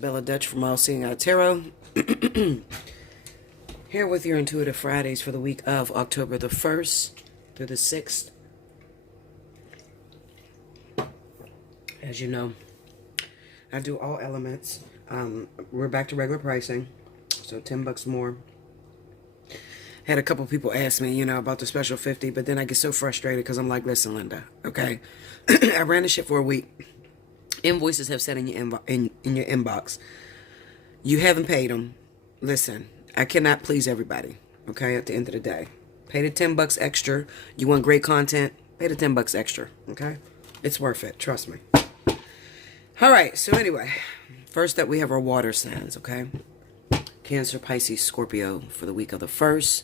Bella Dutch from Allseeingeyetarot. Here with your Intuitive Fridays for the week of October the 1st through the 6th. As you know, I do all elements. We're back to regular pricing, so $10 more. Had a couple people ask me, about the special 50, but then I get so frustrated because I'm like, listen, Linda, okay? I ran the shit for a week. Invoices have set in your inbox. You haven't paid them. Listen, I cannot please everybody, okay, at the end of the day. Pay the $10 extra. You want great content? Pay the $10 extra, okay? It's worth it, trust me. All right, so anyway, first up we have our water signs, okay? Cancer, Pisces, Scorpio for the week of the 1st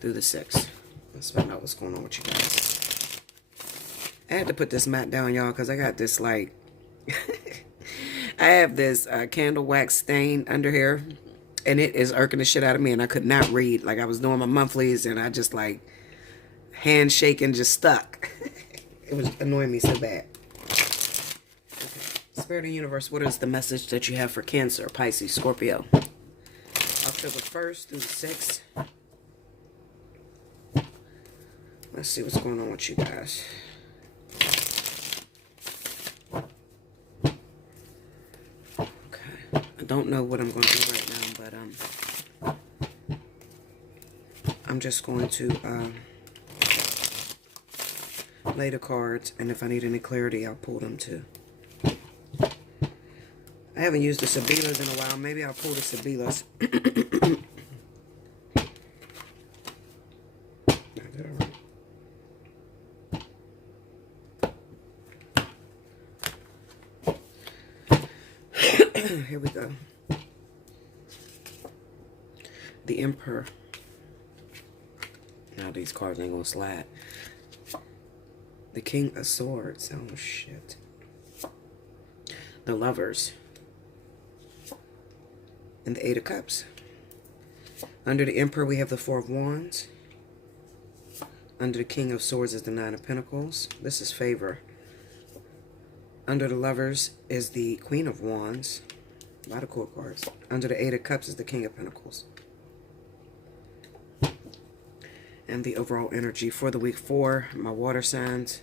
through the 6th. Let's find out what's going on with you guys. I had to put this mat down, y'all, because I got this, like, I have this candle wax stain under here, and it is irking the shit out of me, and I could not read. Like, I was doing my monthlies, and I just, like, hand shaking, just stuck. It was annoying me so bad. Okay. Spirit of the Universe, what is the message that you have for Cancer, Pisces, Scorpio? October 1st through the 6th. Let's see what's going on with you guys. I don't know what I'm going to do right now, but I'm just going to lay the cards, and if I need any clarity, I'll pull them too. I haven't used the Sabilas in a while. Maybe I'll pull the Sabilas. Here we go. The Emperor. Now these cards ain't gonna slide. The King of Swords. Oh shit. The Lovers. And the Eight of Cups. Under the Emperor we have the Four of Wands. Under the King of Swords is the Nine of Pentacles. This is favor. Under the Lovers is the Queen of Wands. A lot of court cards. Under the Eight of Cups is the King of Pentacles. And the overall energy for the week 4, my water signs,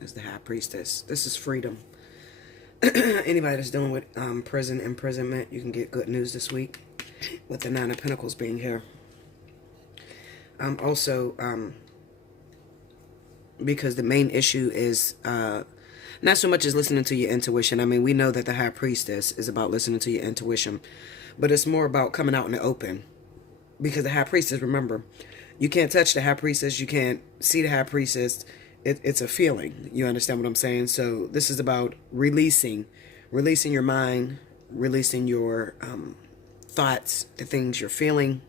is the High Priestess. This is freedom. Anybody that's dealing with imprisonment, you can get good news this week with the Nine of Pentacles being here. Also, because the main issue is not so much as listening to your intuition. I mean, we know that the High Priestess is about listening to your intuition, but it's more about coming out in the open. Because the High Priestess, remember, you can't touch the High Priestess, you can't see the High Priestess. It's a feeling. You understand what I'm saying? So this is about releasing your mind, releasing your thoughts, the things you're feeling,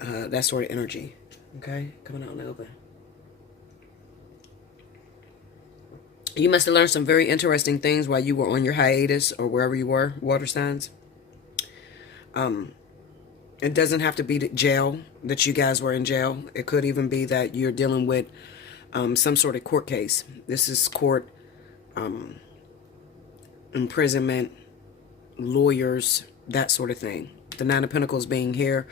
that sort of energy. Okay, coming out in the open. You must have learned some very interesting things while you were on your hiatus or wherever you were, water signs. It doesn't have to be the jail, that you guys were in jail. It could even be that you're dealing with some sort of court case. This is court, imprisonment, lawyers, that sort of thing. The Nine of Pentacles being here,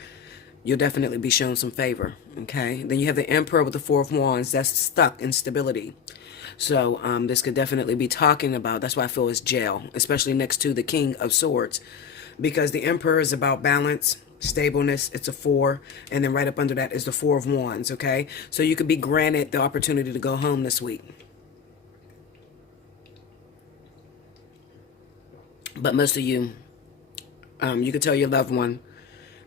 you'll definitely be shown some favor, okay? Then you have the Emperor with the Four of Wands. That's stuck in stability. So this could definitely be talking about, that's why I feel it's jail, especially next to the King of Swords. Because the Emperor is about balance, stableness. It's a 4. And then right up under that is the Four of Wands, okay? So you could be granted the opportunity to go home this week. But most of you, you could tell your loved one,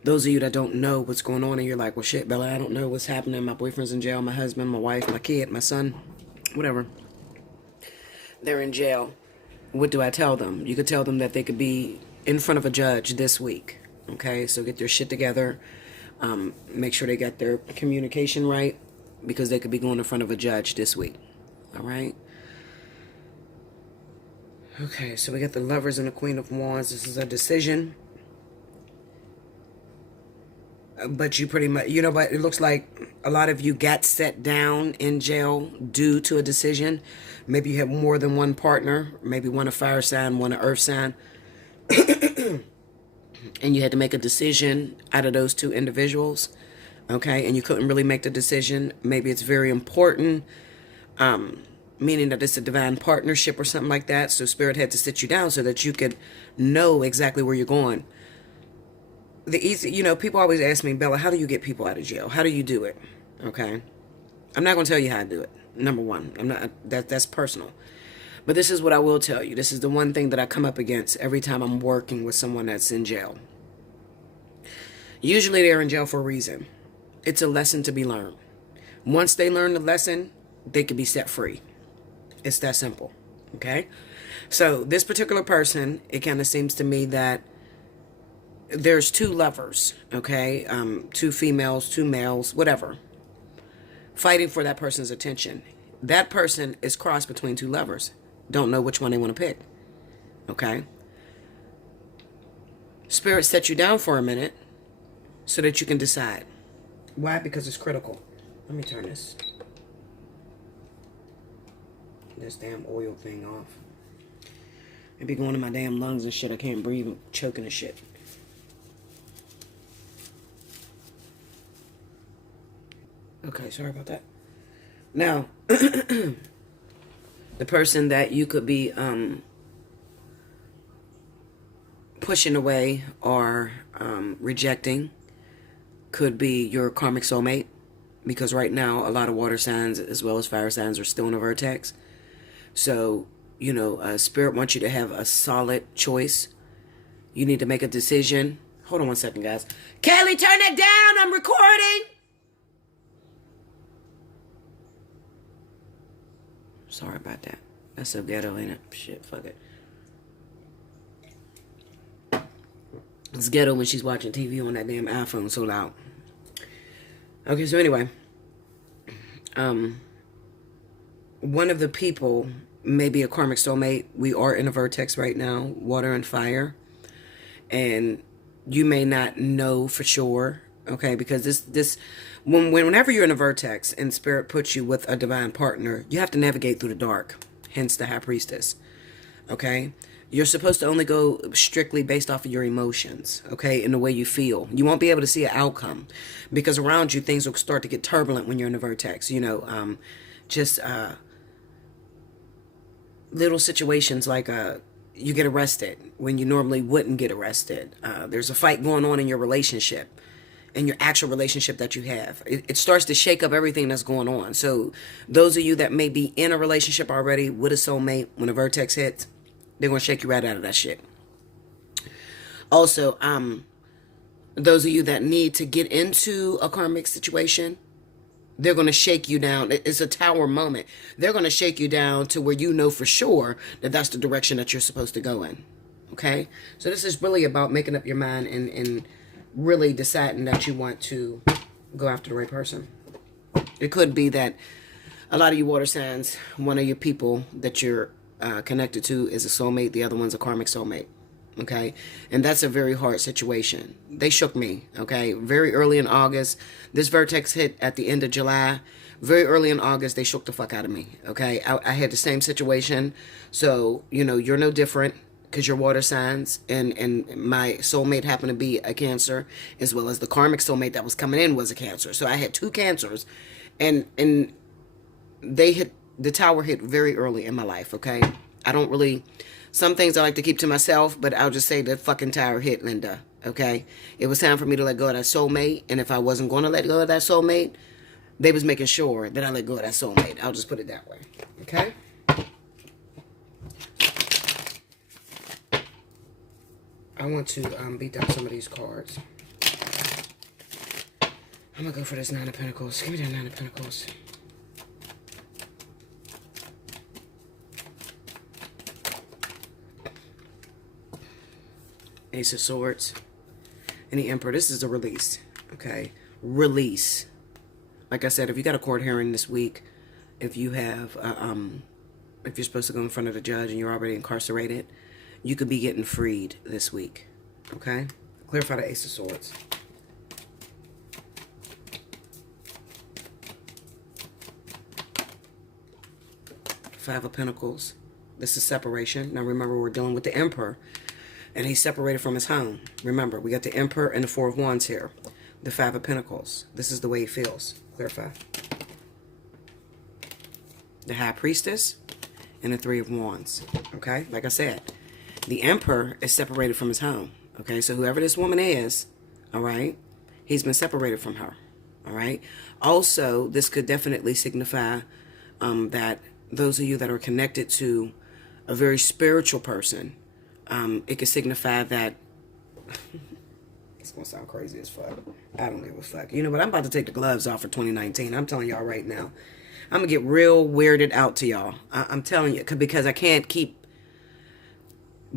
those of you that don't know what's going on and you're like, well, shit, Bella, I don't know what's happening. My boyfriend's in jail, my husband, my wife, my kid, my son, whatever. They're in jail. What do I tell them? You could tell them that they could be in front of a judge this week. Okay, so get their shit together. Make sure they got their communication right, because they could be going in front of a judge this week. All right. Okay, so we got the Lovers and the Queen of Wands. This is a decision. But you pretty much, but it looks like a lot of you got set down in jail due to a decision. Maybe you have more than one partner, maybe one a fire sign, one a earth sign, and you had to make a decision out of those two individuals, okay? And you couldn't really make the decision. Maybe it's very important, meaning that it's a divine partnership or something like that. So Spirit had to sit you down so that you could know exactly where you're going. People always ask me, Bella, how do you get people out of jail? How do you do it? Okay. I'm not going to tell you how to do it. Number one, that's personal. But this is what I will tell you. This is the one thing that I come up against every time I'm working with someone that's in jail. Usually they're in jail for a reason. It's a lesson to be learned. Once they learn the lesson, they can be set free. It's that simple. Okay? So this particular person, it kind of seems to me that there's two lovers, okay? Two females, two males, whatever, fighting for that person's attention. That person is crossed between two lovers. Don't know which one they want to pick. Okay? Spirit set you down for a minute so that you can decide. Why? Because it's critical. Let me turn this damn oil thing off. It be going in my damn lungs and shit. I can't breathe. I'm choking and shit. Okay, sorry about that. Now, the person that you could be pushing away or rejecting could be your karmic soulmate, because right now a lot of water signs as well as fire signs are still in a vertex. So, Spirit wants you to have a solid choice. You need to make a decision. Hold on one second, guys. Kelly, turn it down. I'm recording. Sorry about that. That's so ghetto, ain't it? Shit, fuck it. It's ghetto when she's watching TV on that damn iPhone so loud. Okay, so anyway. One of the people may be a karmic soulmate. We are in a vertex right now, water and fire. And you may not know for sure, okay? Because whenever you're in a vertex and Spirit puts you with a divine partner, you have to navigate through the dark, hence the High Priestess, okay? You're supposed to only go strictly based off of your emotions, okay, and the way you feel. You won't be able to see an outcome because around you, things will start to get turbulent when you're in a vertex, little situations like you get arrested when you normally wouldn't get arrested. There's a fight going on in your relationship, in your actual relationship that you have. It starts to shake up everything that's going on. So those of you that may be in a relationship already with a soulmate, when a vertex hits, they're going to shake you right out of that shit. Also, those of you that need to get into a karmic situation, they're going to shake you down. It's a tower moment. They're going to shake you down to where you know for sure that that's the direction that you're supposed to go in. Okay? So this is really about making up your mind and really deciding that you want to go after the right person. It could be that a lot of you water signs, one of your people that you're connected to is a soulmate. The other one's a karmic soulmate. Okay, and that's a very hard situation. They shook me, okay, very early in August. This vertex hit at the end of July. Very early in August, they shook the fuck out of me, okay. I had the same situation. So, you're no different because you're water signs, and my soulmate happened to be a Cancer, as well as the karmic soulmate that was coming in was a Cancer. So I had two Cancers, and the tower hit very early in my life, okay. I don't really... Some things I like to keep to myself, but I'll just say the fucking tower hit, Linda, okay? It was time for me to let go of that soulmate, and if I wasn't going to let go of that soulmate, they was making sure that I let go of that soulmate. I'll just put it that way, okay? I want to beat down some of these cards. I'm going to go for this Nine of Pentacles. Give me that Nine of Pentacles. Ace of Swords and the Emperor. This is a release, okay? Release. Like I said, if you got a court hearing this week, if you have, if you're supposed to go in front of the judge and you're already incarcerated, you could be getting freed this week, okay? Clarify the Ace of Swords. Five of Pentacles. This is separation. Now remember, we're dealing with the Emperor, and he's separated from his home. Remember, we got the Emperor and the Four of Wands here. The Five of Pentacles. This is the way he feels. Clarify. The High Priestess and the Three of Wands. Okay? Like I said, the Emperor is separated from his home. Okay? So whoever this woman is, all right, he's been separated from her. All right? Also, this could definitely signify that those of you that are connected to a very spiritual person, it could signify that it's gonna sound crazy as fuck. I don't give a fuck. You know what? I'm about to take the gloves off for 2019. I'm telling y'all right now. I'm gonna get real weirded out to y'all. I'm telling you, because I can't keep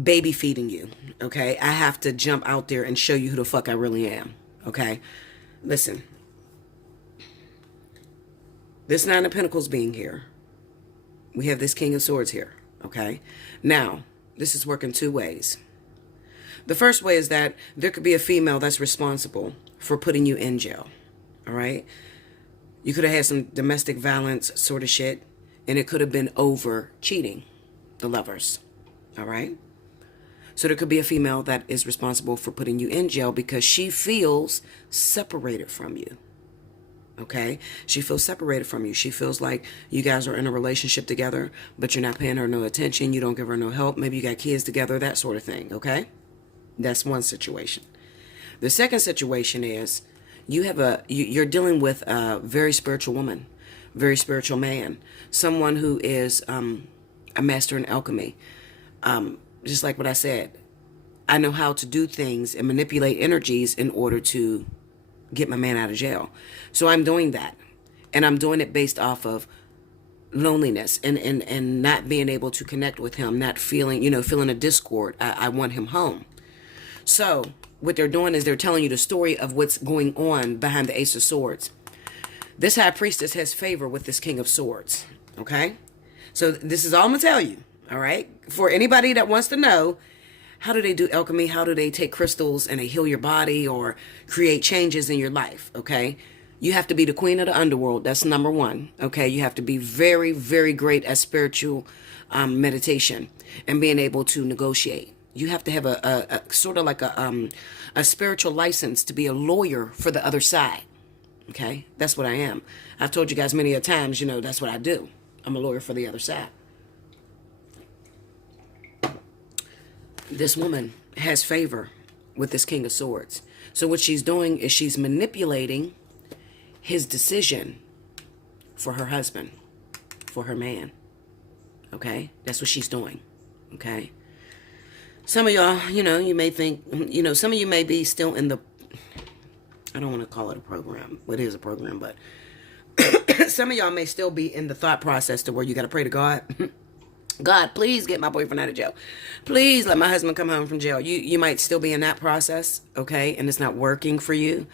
baby feeding you. Okay? I have to jump out there and show you who the fuck I really am. Okay? Listen. This Nine of Pentacles being here. We have this King of Swords here. Okay? Now, this is working two ways. The first way is that there could be a female that's responsible for putting you in jail. All right? You could have had some domestic violence sort of shit, and it could have been over cheating, the lovers. All right? So there could be a female that is responsible for putting you in jail because she feels separated from you. Okay? She feels separated from you. She feels like you guys are in a relationship together, but you're not paying her no attention. You don't give her no help. Maybe you got kids together, that sort of thing. Okay? That's one situation. The second situation is you're dealing with a very spiritual woman, very spiritual man, someone who is a master in alchemy. Just like what I said, I know how to do things and manipulate energies in order to get my man out of jail. So I'm doing that. And I'm doing it based off of loneliness and not being able to connect with him, not feeling a discord. I want him home. So what they're doing is they're telling you the story of what's going on behind the Ace of Swords. This High Priestess has favor with this King of Swords. Okay? So this is all I'm going to tell you. All right? For anybody that wants to know, how do they do alchemy? How do they take crystals and they heal your body or create changes in your life? Okay? You have to be the queen of the underworld. That's number one. Okay? You have to be very, very great at spiritual meditation and being able to negotiate. You have to have a sort of like a spiritual license to be a lawyer for the other side. Okay? That's what I am. I've told you guys many a times, that's what I do. I'm a lawyer for the other side. This woman has favor with this King of Swords. So what she's doing is she's manipulating his decision for her husband, for her man. Okay? That's what she's doing. Okay? Some of y'all, you may think, some of you may be still in the, I don't want to call it a program. Well, it is a program, but some of y'all may still be in the thought process to where you got to pray to God. God, please get my boyfriend out of jail. Please let my husband come home from jail. You might still be in that process, okay? And it's not working for you.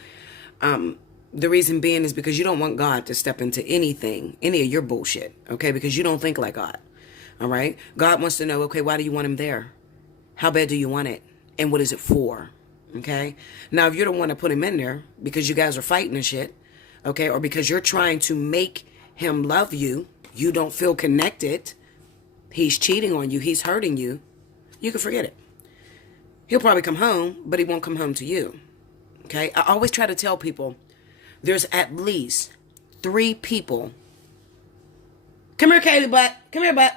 The reason being is because you don't want God to step into anything, any of your bullshit, okay? Because you don't think like God, all right? God wants to know, okay, why do you want him there? How bad do you want it? And what is it for? Okay? Now, if you're the one to put him in there because you guys are fighting and shit, okay, or because you're trying to make him love you, you don't feel connected, he's cheating on you, he's hurting you, you can forget it. He'll probably come home, but he won't come home to you. Okay? I always try to tell people there's at least 3 people. Come here, Kaylee butt. Come here, butt.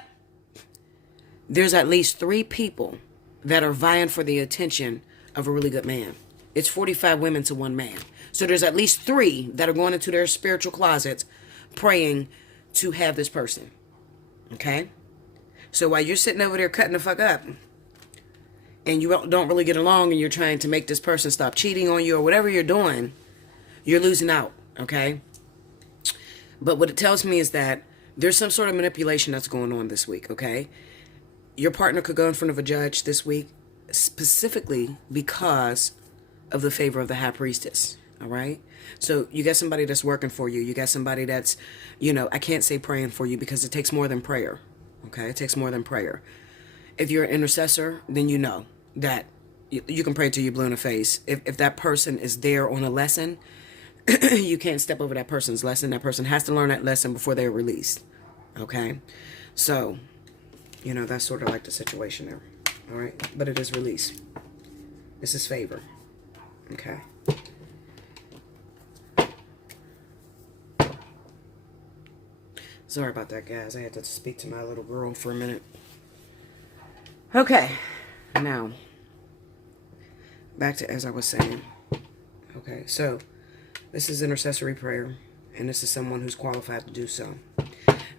There's at least 3 people that are vying for the attention of a really good man. It's 45 women to 1 man. So there's at least 3 that are going into their spiritual closets praying to have this person. Okay? So while you're sitting over there cutting the fuck up and you don't really get along and you're trying to make this person stop cheating on you or whatever you're doing, you're losing out. Okay? But what it tells me is that there's some sort of manipulation that's going on this week. Okay? Your partner could go in front of a judge this week specifically because of the favor of the High Priestess. All right? So you got somebody that's working for you. You got somebody that's, I can't say praying for you because it takes more than prayer. Okay? It takes more than prayer. If you're an intercessor, then you know that you can pray till you're blue in the face. If that person is there on a lesson, you can't step over that person's lesson. That person has to learn that lesson before they're released. Okay? So, you know, that's sort of like the situation there. All right. But it is release. This is favor. Okay. Sorry about that, guys. I had to speak to my little girl for a minute. Okay. Now, back to as I was saying. Okay. So, this is intercessory prayer. And this is someone who's qualified to do so.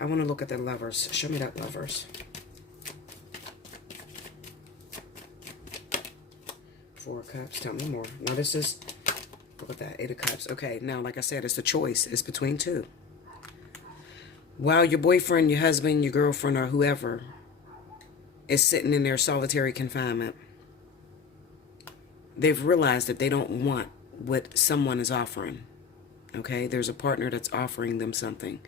I want to look at the Lovers. Show me that Lovers. Four of Cups. Tell me more. Now, this is... Look at that. Eight of Cups. Okay. Now, like I said, it's a choice. It's between two. While your boyfriend, your husband, your girlfriend, or whoever is sitting in their solitary confinement, they've realized that they don't want what someone is offering. Okay? There's a partner that's offering them something.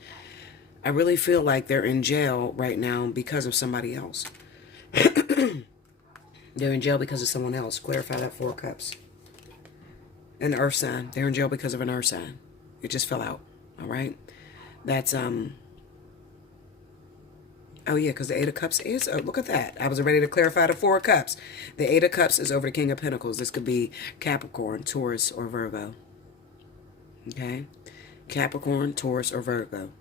I really feel like they're in jail right now because of somebody else. They're in jail because of someone else. Clarify that. Four of Cups. An earth sign. They're in jail because of an earth sign. It just fell out. All right? That's, oh, yeah, because the Eight of Cups is... Oh, look at that. I was ready to clarify the Four of Cups. The Eight of Cups is over the King of Pentacles. This could be Capricorn, Taurus, or Virgo. Okay? Capricorn, Taurus, or Virgo.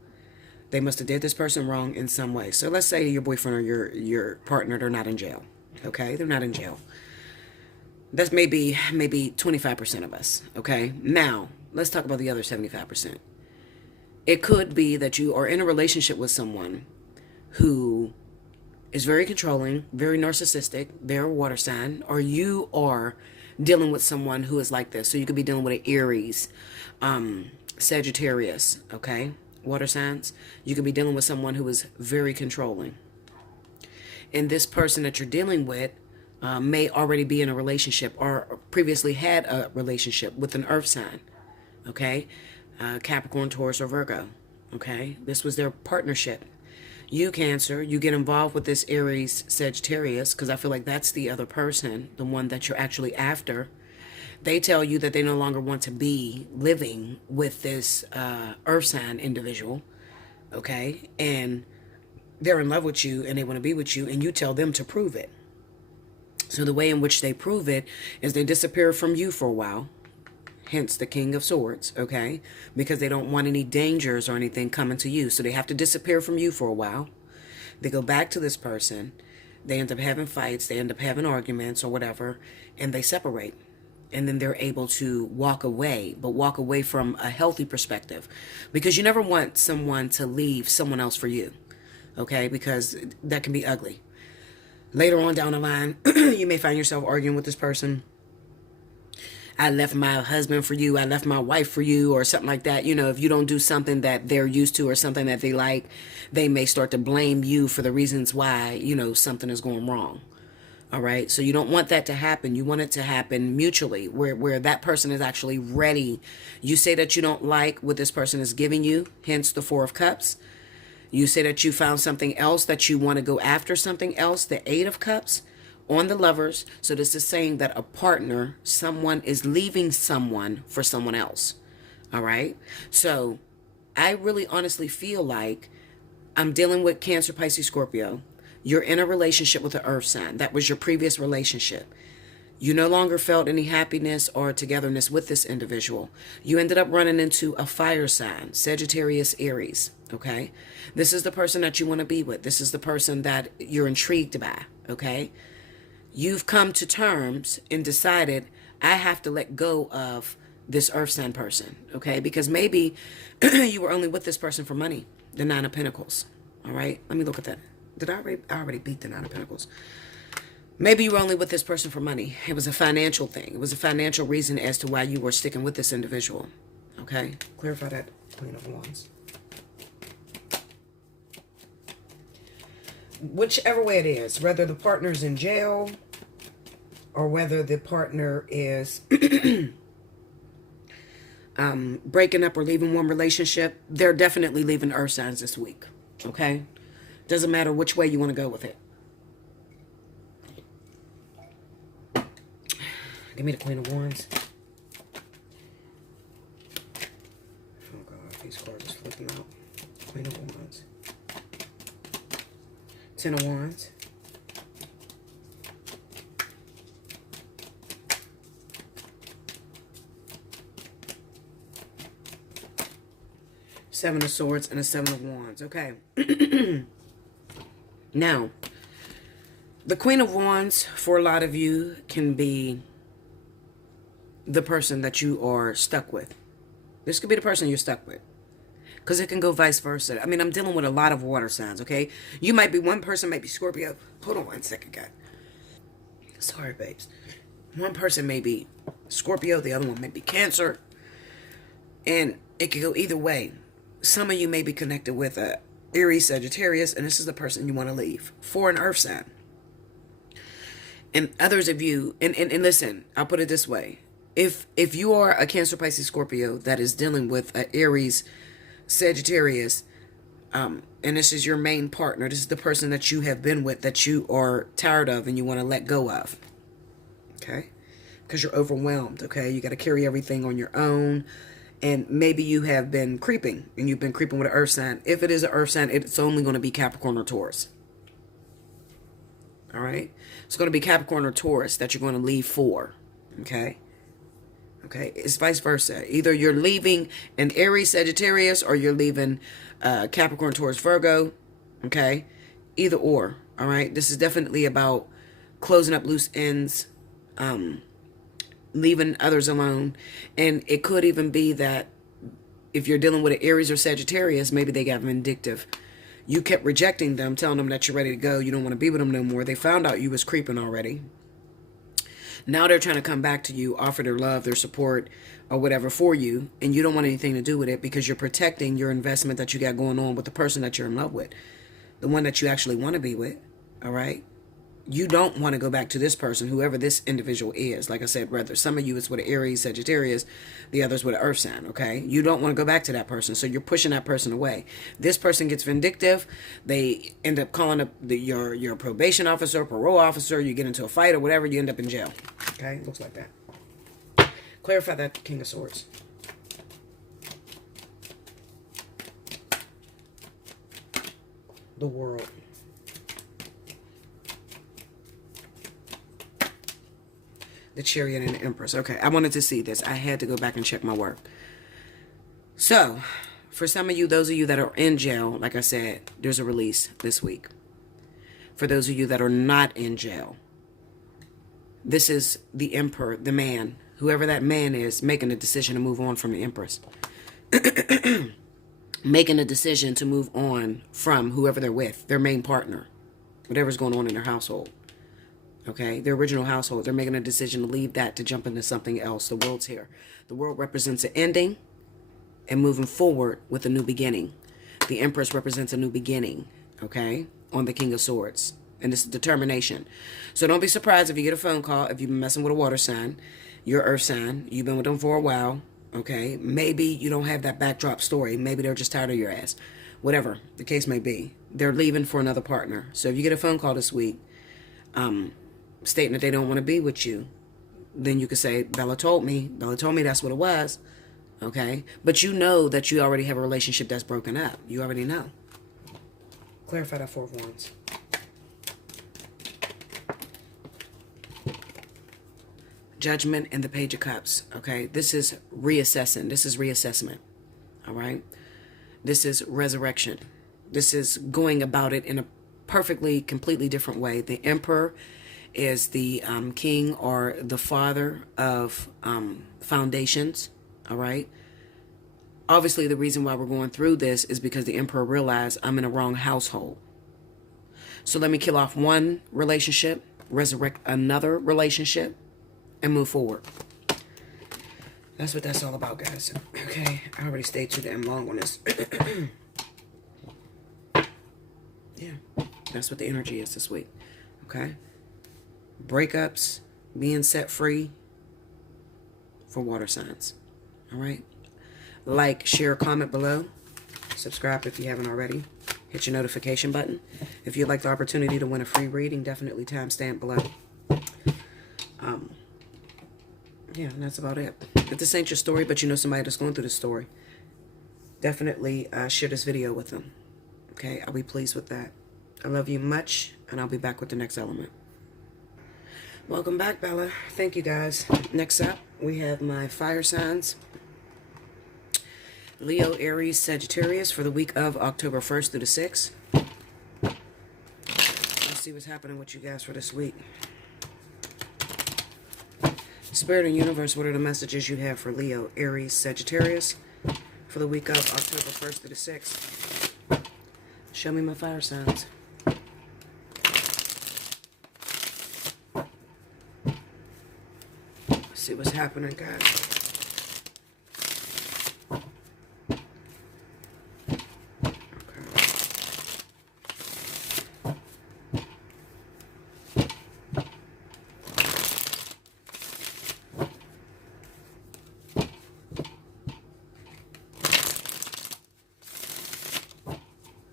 They must have did this person wrong in some way. So let's say your boyfriend or your partner, they're not in jail. Okay? They're not in jail. That's maybe 25% of us. Okay? Now, let's talk about the other 75%. It could be that you are in a relationship with someone who is very controlling, very narcissistic, they're a water sign, or you are dealing with someone who is like this. So you could be dealing with an Aries, Sagittarius, okay? Water signs. You could be dealing with someone who is very controlling. And this person that you're dealing with may already be in a relationship or previously had a relationship with an earth sign, okay? Capricorn, Taurus, or Virgo, okay? This was their partnership. You, Cancer, you get involved with this Aries, Sagittarius, because I feel like that's the other person, the one that you're actually after. They tell you that they no longer want to be living with this earth sign individual, okay? And they're in love with you and they want to be with you, and you tell them to prove it. So the way in which they prove it is they disappear from you for a while. Hence the King of Swords, okay? Because they don't want any dangers or anything coming to you. So they have to disappear from you for a while. They go back to this person. They end up having fights. They end up having arguments or whatever. And they separate. And then they're able to walk away. But walk away from a healthy perspective. Because you never want someone to leave someone else for you. Okay? Because that can be ugly. Later on down the line, you may find yourself arguing with this person. I left my husband for you, I left my wife for you, or something like that. You know, if you don't do something that they're used to or something that they like, they may start to blame you for the reasons why, you know, something is going wrong. All right. So you don't want that to happen. You want it to happen mutually where that person is actually ready. You say that you don't like what this person is giving you, hence the Four of Cups. You say that you found something else, that you want to go after something else, the Eight of Cups. On the Lovers. So this is saying that a partner, someone is leaving someone for someone else. All right. So I really honestly feel like I'm dealing with Cancer, Pisces, Scorpio. You're in a relationship with an earth sign. That was your previous relationship. You no longer felt any happiness or togetherness with this individual. You ended up running into a fire sign, Sagittarius, Aries. Okay. This is the person that you want to be with. This is the person that you're intrigued by. Okay. You've come to terms and decided, I have to let go of this earth sign person, okay? Because maybe you were only with this person for money, the Nine of Pentacles, all right? Let me look at that. Did I already beat the Nine of Pentacles? Maybe you were only with this person for money. It was a financial thing. It was a financial reason as to why you were sticking with this individual, okay? Clarify that, Queen of Wands. Whichever way it is, whether the partner's in jail or whether the partner is breaking up or leaving one relationship, they're definitely leaving earth signs this week, okay? Doesn't matter which way you want to go with it. Give me the Queen of Wands. Oh God, these cards are flipping out. Queen of Wands. Ten of Wands. Seven of Swords and a Seven of Wands. Okay. Now, the Queen of Wands, for a lot of you, can be the person that you are stuck with. This could be the person you're stuck with. Because it can go vice versa. I mean, I'm dealing with a lot of water signs, okay? You might be, one person might be Scorpio. Hold on one second, guys. Sorry, babes. One person may be Scorpio, the other one may be Cancer. And it could go either way. Some of you may be connected with a Aries, Sagittarius, and this is the person you want to leave for an earth sign. And others of you, and listen, I'll put it this way. If you are a Cancer, Pisces, Scorpio that is dealing with an Aries, Sagittarius, and this is your main partner, this is the person that you have been with that you are tired of and you want to let go of, okay? Because you're overwhelmed, okay? You got to carry everything on your own. And maybe you have been creeping, and you've been creeping with an earth sign. If it is an earth sign, it's only going to be Capricorn or Taurus. All right? It's going to be Capricorn or Taurus that you're going to leave for. Okay? Okay? It's vice versa. Either you're leaving an Aries, Sagittarius, or you're leaving Capricorn, Taurus, Virgo. Okay? Either or. All right? This is definitely about closing up loose ends, leaving others alone. And it could even be that if you're dealing with an Aries or Sagittarius, maybe they got vindictive. You kept rejecting them, telling them that you're ready to go, you don't want to be with them no more. They found out you was creeping already. Now they're trying to come back to you, offer their love, their support, or whatever for you, and you don't want anything to do with it because you're protecting your investment that you got going on with the person that you're in love with, the one that you actually want to be with. All right? You don't want to go back to this person, whoever this individual is. Like I said, rather, some of you it's with an Aries, Sagittarius, the others with an earth sign, okay? You don't want to go back to that person, so you're pushing that person away. This person gets vindictive. They end up calling up your probation officer, parole officer. You get into a fight or whatever, you end up in jail. Okay? Looks like that. Clarify that, King of Swords. The World. The Chariot and the Empress. Okay, I wanted to see this. I had to go back and check my work. So, for some of you, those of you that are in jail, like I said, there's a release this week. For those of you that are not in jail, this is the Emperor, the man, whoever that man is, making a decision to move on from the Empress. Making a decision to move on from whoever they're with, their main partner, whatever's going on in their household. Okay, their original household, they're making a decision to leave that to jump into something else. The World's here. The World represents an ending and moving forward with a new beginning. The Empress represents a new beginning, okay, on the King of Swords. And this is determination. So don't be surprised if you get a phone call, if you've been messing with a water sign, your earth sign, you've been with them for a while, okay. Maybe you don't have that backdrop story. Maybe they're just tired of your ass. Whatever the case may be. They're leaving for another partner. So if you get a phone call this week, stating that they don't want to be with you, then you could say, Bella told me that's what it was, okay? But you know that you already have a relationship that's broken up. You already know. Clarify that Four of Wands. Judgment and the Page of Cups, okay? This is reassessing. This is reassessment, all right? This is resurrection. This is going about it in a perfectly, completely different way. The Emperor is the king or the father of foundations, all right? Obviously, the reason why we're going through this is because the Emperor realized I'm in a wrong household. So let me kill off one relationship, resurrect another relationship, and move forward. That's what that's all about, guys. Okay, I already stayed too damn long on this. Yeah, that's what the energy is this week, okay? Breakups, being set free for water signs. All right. Like, share, comment below. Subscribe if you haven't already. Hit your notification button. If you'd like the opportunity to win a free reading, definitely timestamp below. Yeah, and that's about it. If this ain't your story, but you know somebody that's going through this story, definitely share this video with them. Okay, I'll be pleased with that. I love you much, and I'll be back with the next element. Welcome back, Bella. Thank you, guys. Next up, we have my fire signs. Leo, Aries, Sagittarius for the week of October 1st through the 6th. Let's see what's happening with you guys for this week. Spirit and Universe, what are the messages you have for Leo, Aries, Sagittarius for the week of October 1st through the 6th? Show me my fire signs. Let's see what's happening, guys.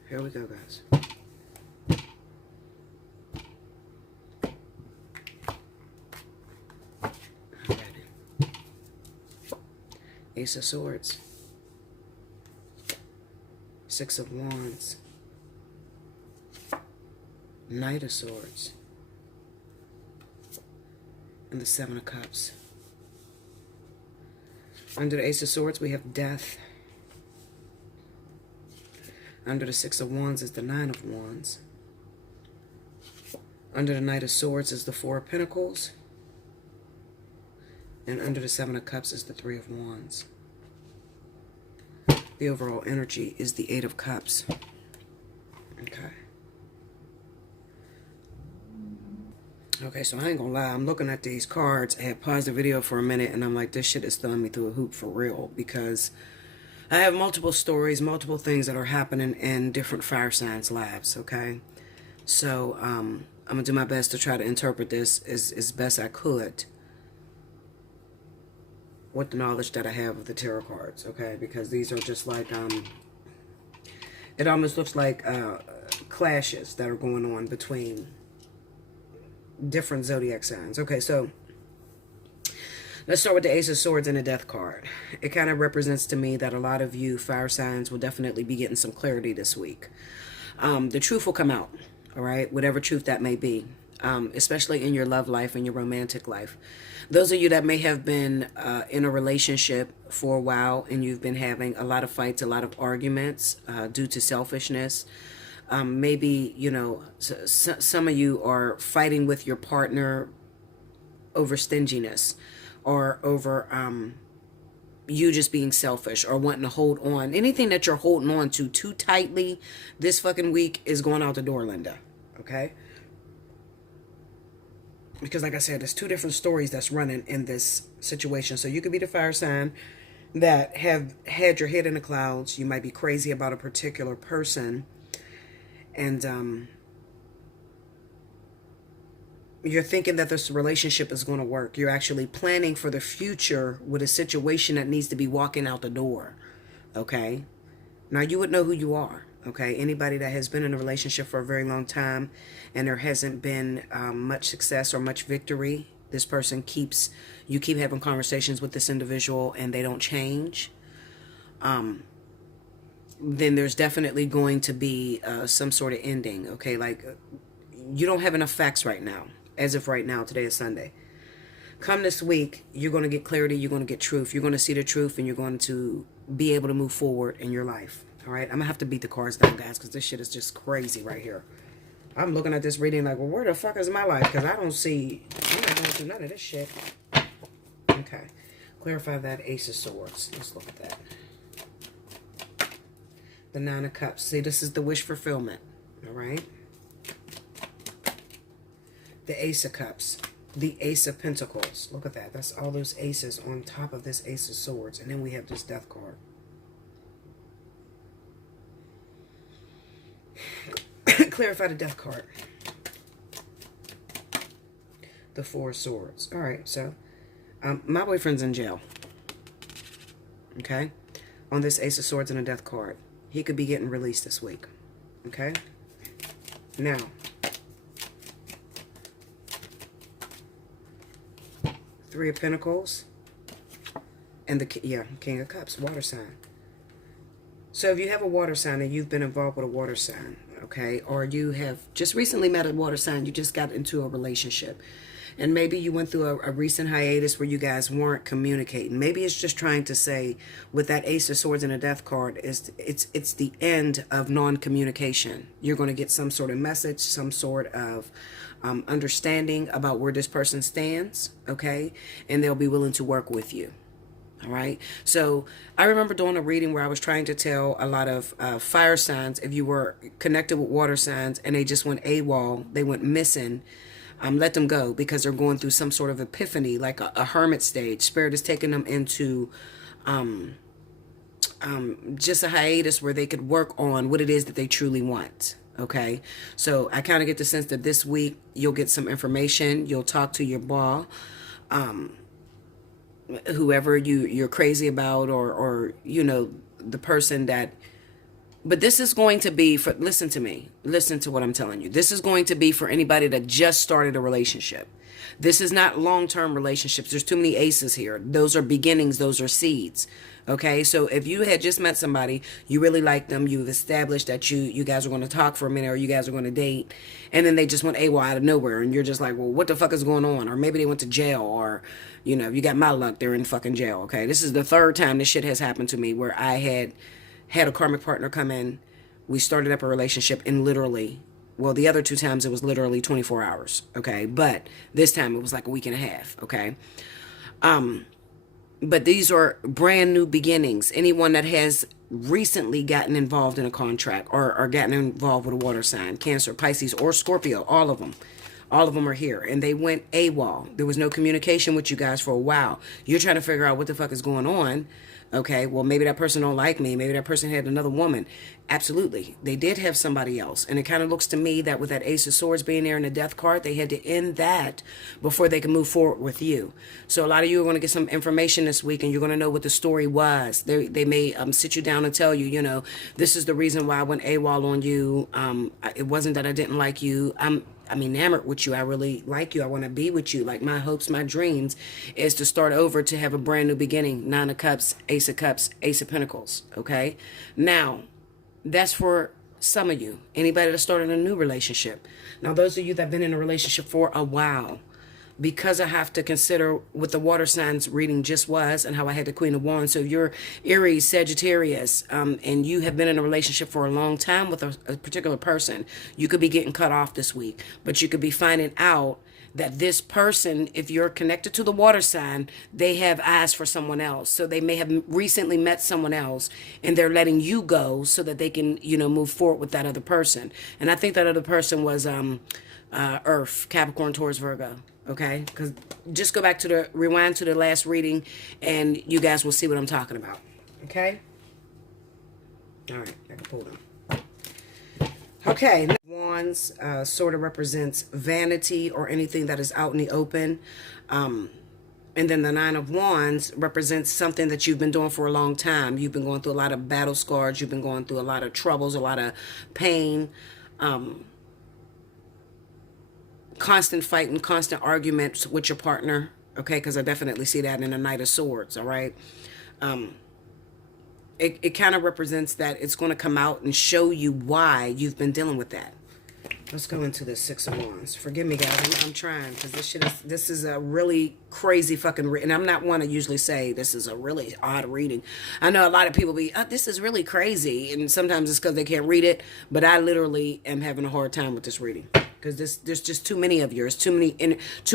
Here we go, guys. Alrighty. Ace of Swords. Six of Wands. Knight of Swords. And the Seven of Cups. Under the Ace of Swords, we have Death. Under the Six of Wands is the Nine of Wands. Under the Knight of Swords is the Four of Pentacles. And under the Seven of Cups is the Three of Wands. The overall energy is the Eight of Cups. Okay. Okay, so I ain't gonna lie. I'm looking at these cards. I had paused the video for a minute, and I'm like, this shit is throwing me through a hoop for real. Because I have multiple stories, multiple things that are happening in different fire signs lives, okay? So, I'm going to do my best to try to interpret this as best I could with the knowledge that I have of the tarot cards, okay? Because these are just like, it almost looks like clashes that are going on between different zodiac signs. Okay, so let's start with the Ace of Swords and the Death card. It kind of represents to me that a lot of you fire signs will definitely be getting some clarity this week. The truth will come out, all right? Whatever truth that may be, especially in your love life and your romantic life. Those of you that may have been in a relationship for a while and you've been having a lot of fights, a lot of arguments due to selfishness. Maybe, you know, some of you are fighting with your partner over stinginess. Or over you just being selfish or wanting to hold on. Anything that you're holding on to too tightly this fucking week is going out the door, Linda. Okay? Because like I said, there's two different stories that's running in this situation. So you could be the fire sign that have had your head in the clouds. You might be crazy about a particular person. And you're thinking that this relationship is going to work. You're actually planning for the future with a situation that needs to be walking out the door. Okay? Now, you would know who you are. Okay? Anybody that has been in a relationship for a very long time and there hasn't been much success or much victory, this person you keep having conversations with this individual and they don't change. Then there's definitely going to be some sort of ending. Okay? Like, you don't have enough facts right now. As of right now, today is Sunday. Come this week, you're going to get clarity, you're going to get truth. You're going to see the truth, and you're going to be able to move forward in your life. All right? I'm going to have to beat the cards down, guys, because this shit is just crazy right here. I'm looking at this reading like, well, where the fuck is my life? Because I'm not going through none of this shit. Okay. Clarify that Ace of Swords. Let's look at that. The Nine of Cups. See, this is the wish fulfillment. All right? The Ace of Cups, the Ace of Pentacles. Look at that. That's all those aces on top of this Ace of Swords. And then we have this Death card. Clarify the Death card. The Four of Swords. All right, so my boyfriend's in jail. Okay? On this Ace of Swords and a Death card. He could be getting released this week. Okay? Now, Three of Pentacles and the King of Cups, water sign. So if you have a water sign and you've been involved with a water sign, okay, or you have just recently met a water sign, you just got into a relationship, and maybe you went through a recent hiatus where you guys weren't communicating. Maybe it's just trying to say, with that Ace of Swords and a Death card, it's the end of non-communication. You're going to get some sort of message, some sort of understanding about where this person stands, okay, and they'll be willing to work with you. All right. So I remember doing a reading where I was trying to tell a lot of fire signs, if you were connected with water signs and they just went AWOL, they went missing, let them go, because they're going through some sort of epiphany, like a hermit stage. Spirit is taking them into just a hiatus where they could work on what it is that they truly want. Okay. So I kind of get the sense that this week you'll get some information. You'll talk to your ball. Whoever you're crazy about, or you know, the person that, but this is going to be for, listen to me, listen to what I'm telling you, this is going to be for anybody that just started a relationship. This is not long-term relationships. There's too many aces here. Those are beginnings, those are seeds. Okay, so if you had just met somebody, you really like them, you've established that you guys are going to talk for a minute, or you guys are going to date, and then they just went AWOL out of nowhere, and you're just like, well, what the fuck is going on? Or maybe they went to jail, or, you know, you got my luck, they're in fucking jail. Okay, this is the third time this shit has happened to me, where I had a karmic partner come in. We started up a relationship, and literally, well, the other two times it was literally 24 hours. Okay, but this time it was like a week and a half. Okay. But these are brand new beginnings. Anyone that has recently gotten involved in a contract, or gotten involved with a water sign, Cancer, Pisces, or Scorpio, all of them are here, and they went AWOL. There was no communication with you guys for a while. You're trying to figure out what the fuck is going on. Okay, well, maybe that person don't like me. Maybe that person had another woman. Absolutely. They did have somebody else. And it kind of looks to me that with that Ace of Swords being there in the Death card, they had to end that before they could move forward with you. So a lot of you are going to get some information this week, and you're going to know what the story was. They may sit you down and tell you, you know, this is the reason why I went AWOL on you. It wasn't that I didn't like you. I'm enamored with you. I really like you. I want to be with you. Like, my hopes, my dreams is to start over, to have a brand new beginning. Nine of Cups, Ace of Cups, Ace of Pentacles. Okay. Now, that's for some of you. Anybody that started a new relationship. Now, those of you that have been in a relationship for a while, because I have to consider what the water signs reading just was, and how I had the Queen of Wands. So if you're Aries, Sagittarius, and you have been in a relationship for a long time with a particular person, you could be getting cut off this week. But you could be finding out that this person, if you're connected to the water sign, they have eyes for someone else. So they may have recently met someone else, and they're letting you go so that they can, you know, move forward with that other person. And I think that other person was Earth, Capricorn, Taurus, Virgo. Okay, because just go back to rewind to the last reading, and you guys will see what I'm talking about. Okay. All right, I can pull them. Okay, Wands sort of represents vanity, or anything that is out in the open. And then the Nine of Wands represents something that you've been doing for a long time. You've been going through a lot of battle scars. You've been going through a lot of troubles, a lot of pain. Constant fighting, constant arguments with your partner, okay? Because I definitely see that in the Knight of Swords, all right? It kind of represents that it's going to come out and show you why you've been dealing with that. Let's go into the Six of Wands. Forgive me, guys. I'm trying, because this is a really crazy fucking and I'm not one to usually say this is a really odd reading. I know a lot of people be, oh, this is really crazy, and sometimes it's because they can't read it. But I literally am having a hard time with this reading, because there's just too many of yours, too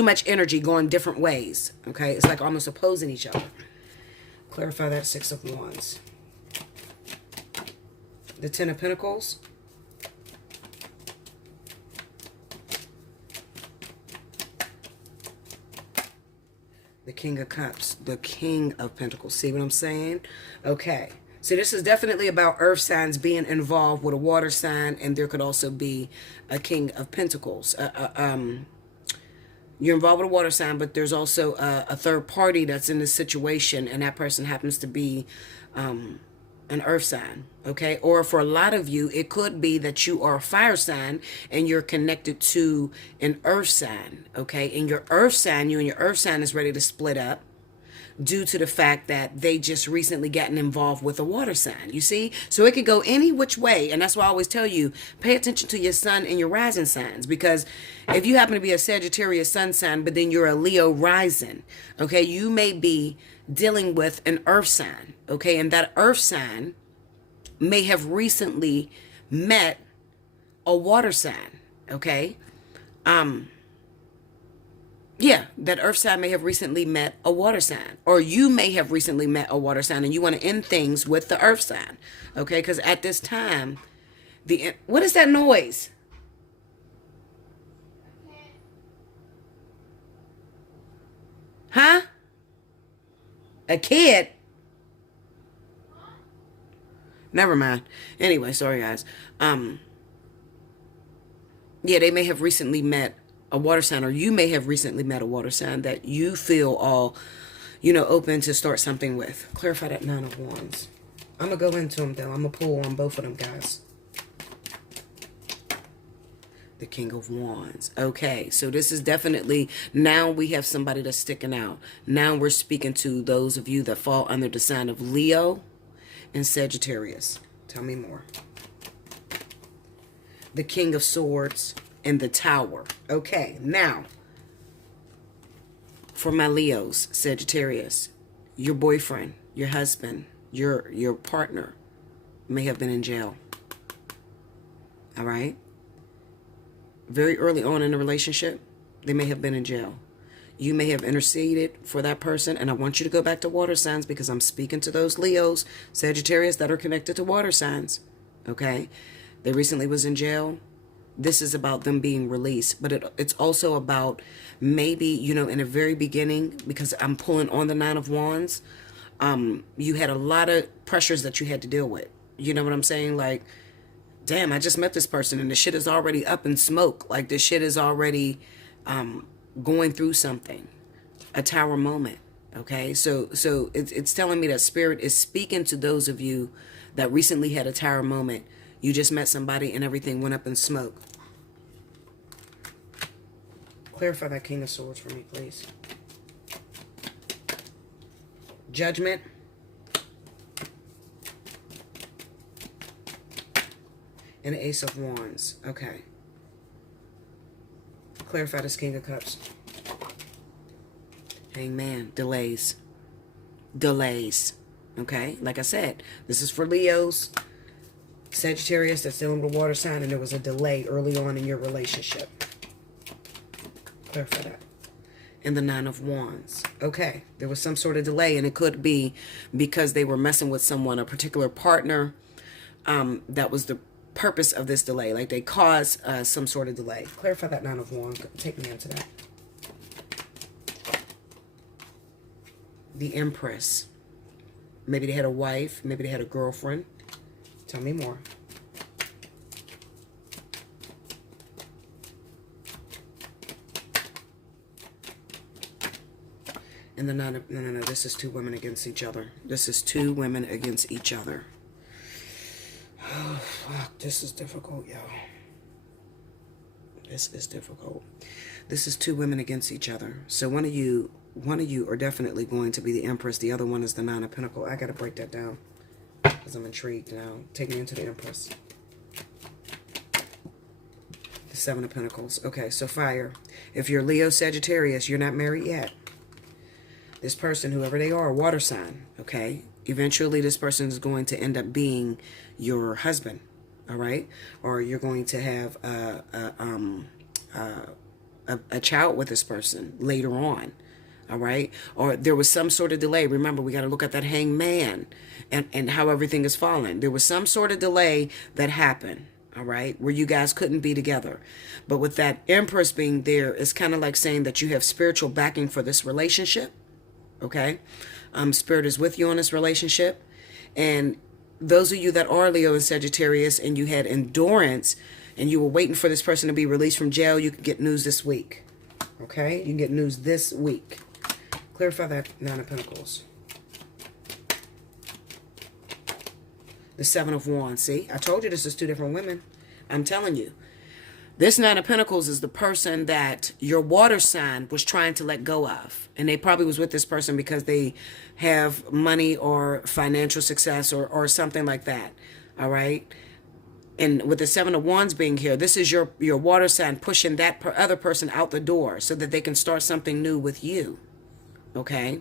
much energy going different ways. Okay, it's like almost opposing each other. Clarify that Six of Wands. The Ten of Pentacles. The King of Cups, the King of Pentacles. See what I'm saying? Okay. So this is definitely about earth signs being involved with a water sign, and there could also be a King of Pentacles. You're involved with a water sign, but there's also a third party that's in this situation, and that person happens to be an earth sign, okay? Or for a lot of you, it could be that you are a fire sign and you're connected to an earth sign, okay? And your earth sign, you and your earth sign is ready to split up. due to the fact that they just recently gotten involved with a water sign. You see? So it could go any which way. And that's why I always tell you, pay attention to your sun and your rising signs. Because if you happen to be a Sagittarius sun sign, but then you're a Leo rising, okay, you may be dealing with an earth sign, okay? And that earth sign may have recently met a water sign, okay? Yeah, that earth sign may have recently met a water sign, or you may have recently met a water sign, and you want to end things with the earth sign, okay? Because at this time, what is that noise? Huh? A kid? Never mind. Anyway, sorry guys. Yeah, they may have recently met a water sign, or you may have recently met a water sign that you feel all, open to start something with. Clarify that Nine of Wands. I'm going to go into them, though. I'm going to pull on both of them, guys. The King of Wands. Okay, so this is definitely, now we have somebody that's sticking out. Now we're speaking to those of you that fall under the sign of Leo and Sagittarius. Tell me more. The King of Swords and the Tower. Okay, now, for my Leos, Sagittarius, your boyfriend, your husband, your partner may have been in jail. All right? Very early on in the relationship, they may have been in jail. You may have interceded for that person, and I want you to go back to water signs because I'm speaking to those Leos, Sagittarius that are connected to water signs. Okay? They recently was in jail. This is about them being released, but it's also about maybe, in the very beginning, because I'm pulling on the Nine of Wands, you had a lot of pressures that you had to deal with. You know what I'm saying? Like, damn, I just met this person and the shit is already up in smoke. Like, the shit is already going through something. A tower moment. Okay? So it's telling me that Spirit is speaking to those of you that recently had a tower moment. You just met somebody and everything went up in smoke. Clarify that King of Swords for me, please. Judgment. And the Ace of Wands. Okay. Clarify this King of Cups. Hangman. Delays. Delays. Okay? Like I said, this is for Leos, Sagittarius that's dealing with a water sign, and there was a delay early on in your relationship. Clarify that. And the Nine of Wands. Okay. There was some sort of delay, and it could be because they were messing with someone, a particular partner. That was the purpose of this delay. Like, they caused some sort of delay. Clarify that Nine of Wands. Take me into that. The Empress. Maybe they had a wife. Maybe they had a girlfriend. Tell me more. And the Nine of... No. This is two women against each other. This is two women against each other. Oh, fuck. This is difficult, y'all. This is difficult. This is two women against each other. So one of you are definitely going to be the Empress. The other one is the Nine of Pentacles. I got to break that down because I'm intrigued now. Take me into the Empress. The Seven of Pentacles. Okay, so fire. If you're Leo, Sagittarius, you're not married yet. This person, whoever they are, water sign, okay? Eventually, this person is going to end up being your husband, all right? Or you're going to have a child with this person later on, all right? Or there was some sort of delay. Remember, we got to look at that hangman and how everything is falling. There was some sort of delay that happened, all right, where you guys couldn't be together. But with that Empress being there, it's kind of like saying that you have spiritual backing for this relationship, okay? Spirit is with you on this relationship. And those of you that are Leo and Sagittarius and you had endurance and you were waiting for this person to be released from jail, you can get news this week. Okay? You can get news this week. Clarify that Nine of Pentacles. The Seven of Wands. See? I told you this is two different women. I'm telling you. This Nine of Pentacles is the person that your water sign was trying to let go of. And they probably was with this person because they have money or financial success or something like that. All right. And with the Seven of Wands being here, this is your water sign pushing that other person out the door so that they can start something new with you. Okay.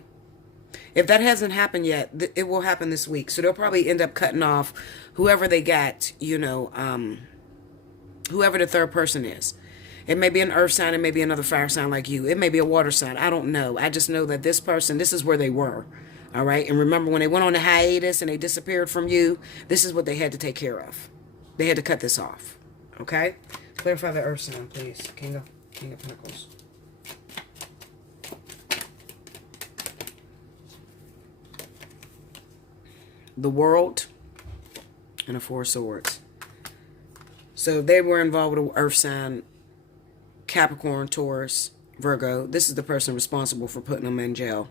If that hasn't happened yet, it will happen this week. So they'll probably end up cutting off whoever they got, whoever the third person is. It may be an earth sign, it may be another fire sign like you. It may be a water sign. I don't know. I just know that this person, this is where they were. All right. And remember when they went on a hiatus and they disappeared from you, this is what they had to take care of. They had to cut this off. Okay. Clarify the earth sign, please. King of Pentacles. The World and a Four of Swords. So they were involved with an earth sign, Capricorn, Taurus, Virgo. This is the person responsible for putting them in jail.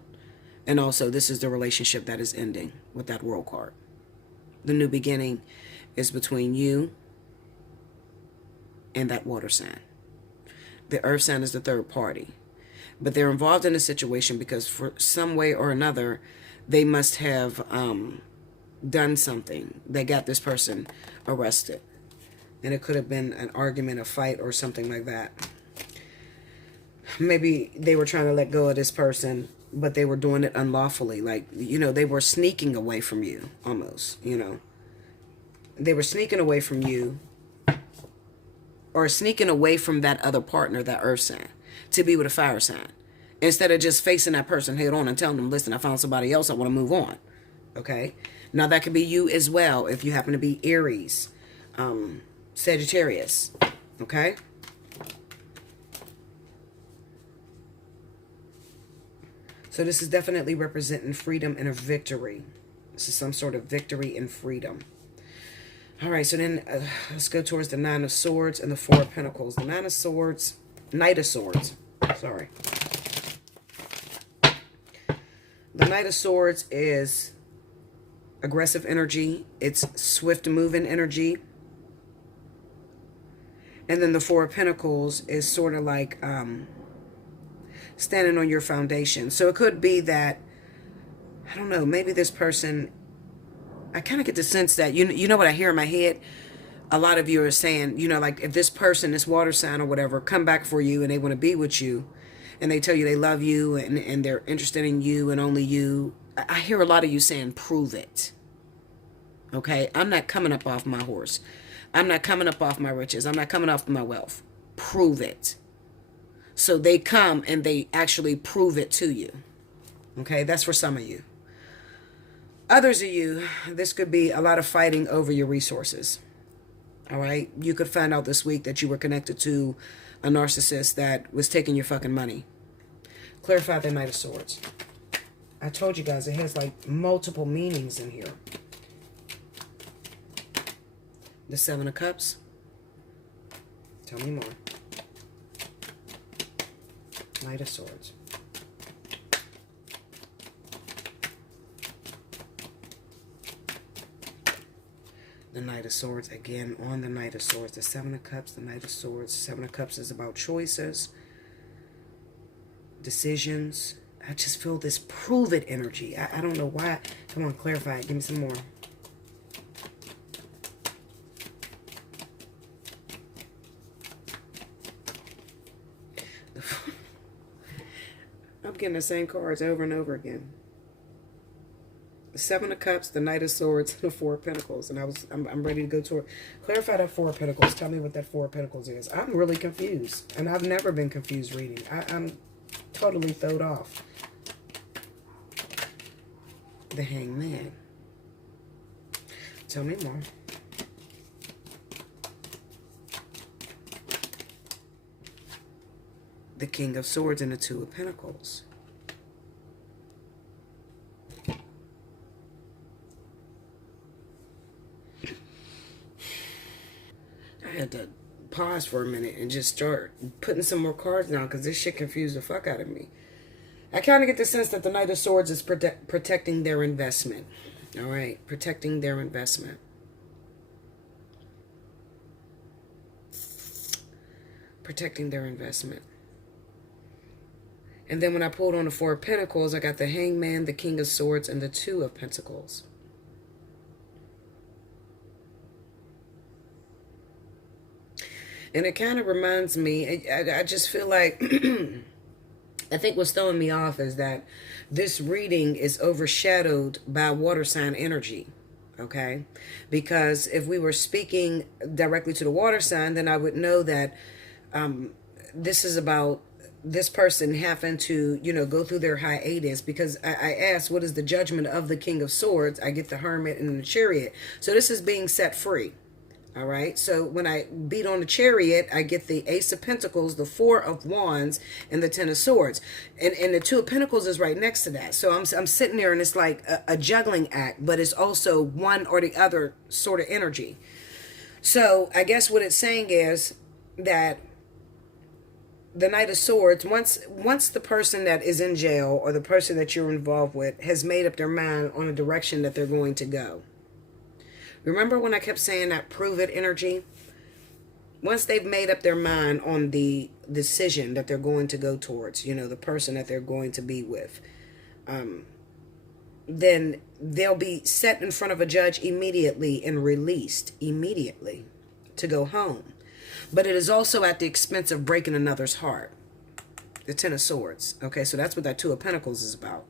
And also this is the relationship that is ending with that World card. The new beginning is between you and that water sign. The earth sign is the third party. But they're involved in a situation because for some way or another, they must have done something that got this person arrested. And it could have been an argument, a fight, or something like that. Maybe they were trying to let go of this person, but they were doing it unlawfully. Like, they were sneaking away from you, almost, They were sneaking away from you, or sneaking away from that other partner, that earth sign, to be with a fire sign. Instead of just facing that person head on and telling them, listen, I found somebody else, I want to move on. Okay? Now, that could be you as well, if you happen to be Aries, Sagittarius. Okay? So this is definitely representing freedom and a victory. This is some sort of victory and freedom. All right, so then let's go towards the Nine of Swords and the Four of Pentacles. The Nine of Swords, Knight of Swords, sorry. The Knight of Swords is aggressive energy. It's swift moving energy. And then the Four of Pentacles is sort of like standing on your foundation. So it could be that, I don't know, maybe this person, I kind of get the sense that, you know what I hear in my head? A lot of you are saying, like if this person, this water sign or whatever, come back for you and they want to be with you and they tell you they love you and they're interested in you and only you. I hear a lot of you saying, prove it. Okay? I'm not coming up off my horse. I'm not coming up off my riches. I'm not coming off my wealth. Prove it. So they come and they actually prove it to you. Okay? That's for some of you. Others of you, this could be a lot of fighting over your resources. All right? You could find out this week that you were connected to a narcissist that was taking your fucking money. Clarify the Knight of Swords. I told you guys, it has like multiple meanings in here. The Seven of Cups. Tell me more. Knight of Swords. The Knight of Swords, again, on the Knight of Swords. The Seven of Cups, the Knight of Swords. Seven of Cups is about choices, decisions. I just feel this prove it energy. I don't know why. Come on, clarify it. Give me some more. I'm getting the same cards over and over again. The Seven of Cups, the Knight of Swords, and the Four of Pentacles. And I'm ready to go toward. Clarify that Four of Pentacles. Tell me what that Four of Pentacles is. I'm really confused. And I've never been confused reading. I'm totally thrown off. The Hangman. Tell me more. The King of Swords and the Two of Pentacles. I had to pause for a minute and just start putting some more cards down because this shit confused the fuck out of me. I kind of get the sense that the Knight of Swords is protecting their investment. All right, protecting their investment. protecting their investment. And then when I pulled on the Four of Pentacles, I got the Hangman, the King of Swords, and the Two of Pentacles. And it kind of reminds me, I just feel like, I think what's throwing me off is that this reading is overshadowed by water sign energy. Okay? Because if we were speaking directly to the water sign, then I would know that this is about this person having to, go through their hiatus. Because I asked, what is the judgment of the King of Swords? I get the Hermit and the Chariot. So this is being set free. All right. So when I beat on the Chariot, I get the Ace of Pentacles, the Four of Wands, and the Ten of Swords. And the Two of Pentacles is right next to that. So I'm sitting there and it's like a juggling act, but it's also one or the other sort of energy. So I guess what it's saying is that the Knight of Swords, once the person that is in jail or the person that you're involved with has made up their mind on a direction that they're going to go. Remember when I kept saying that prove it energy? Once they've made up their mind on the decision that they're going to go towards, the person that they're going to be with, then they'll be set in front of a judge immediately and released immediately to go home. But it is also at the expense of breaking another's heart. The Ten of Swords. Okay, so that's what that Two of Pentacles is about.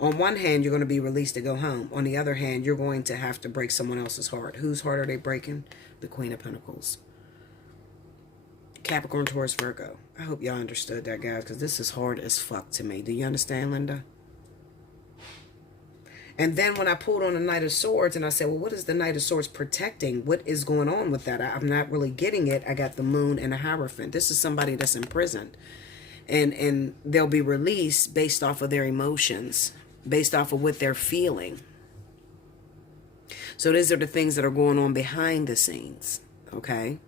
On one hand, you're going to be released to go home. On the other hand, you're going to have to break someone else's heart. Whose heart are they breaking? The Queen of Pentacles. Capricorn, Taurus, Virgo. I hope y'all understood that, guys, because this is hard as fuck to me. Do you understand, Linda? And then when I pulled on the Knight of Swords and I said, well, what is the Knight of Swords protecting? What is going on with that? I'm not really getting it. I got the Moon and the Hierophant. This is somebody that's in prison. And they'll be released based off of their emotions, based off of what they're feeling. So these are the things that are going on behind the scenes, okay?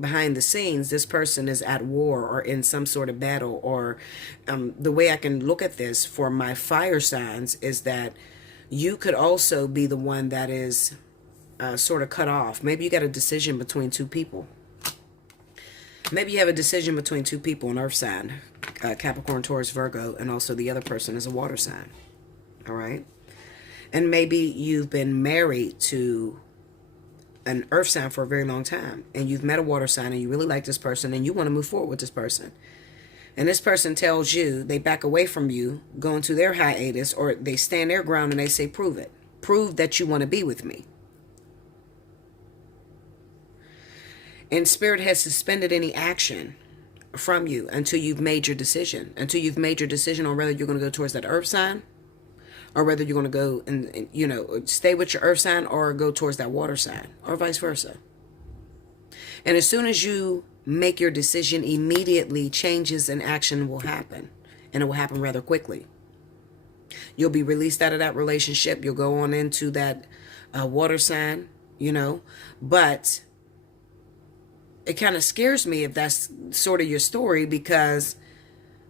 Behind the scenes, this person is at war or in some sort of battle, or the way I can look at this for my fire signs is that you could also be the one that is sort of cut off. Maybe you got a decision between two people. Maybe you have a decision between two people, an earth sign, Capricorn, Taurus, Virgo, and also the other person is a water sign. All right? And maybe you've been married to an earth sign for a very long time, and you've met a water sign and you really like this person and you want to move forward with this person. And this person tells you, they back away from you, go into their hiatus, or they stand their ground and they say, prove it. Prove that you want to be with me. And Spirit has suspended any action from you until you've made your decision. Until you've made your decision on whether you're going to go towards that earth sign, or whether you're going to go and stay with your earth sign or go towards that water sign, or vice versa. And as soon as you make your decision, immediately changes and action will happen. And it will happen rather quickly. You'll be released out of that relationship. You'll go on into that water sign, But it kind of scares me if that's sort of your story, because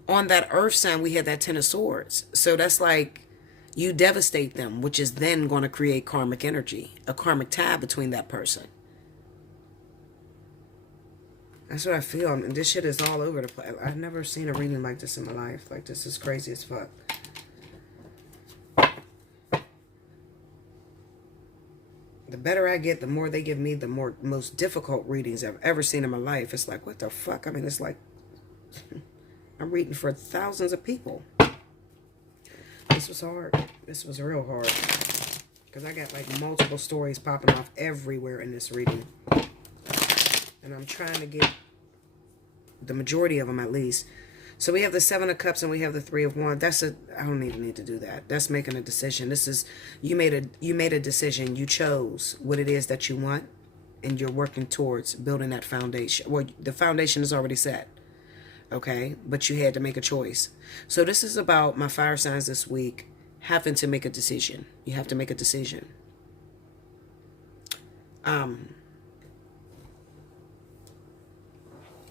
on that earth sign, we had that Ten of Swords. So that's like you devastate them, which is then going to create karmic energy, a karmic tie between that person. That's what I feel. I mean, this shit is all over the place. I've never seen a reading like this in my life. Like, this is crazy as fuck. The better I get, the more they give me, the most difficult readings I've ever seen in my life. It's like, what the fuck? I mean, it's like, I'm reading for thousands of people. This was hard. This was real hard. Because I got like multiple stories popping off everywhere in this reading. And I'm trying to get the majority of them at least. So we have the Seven of Cups and we have the Three of Wands. I don't even need to do that. That's making a decision. This is, you made a decision. You chose what it is that you want, and you're working towards building that foundation. Well, the foundation is already set. Okay? But you had to make a choice. So this is about my fire signs this week having to make a decision. You have to make a decision.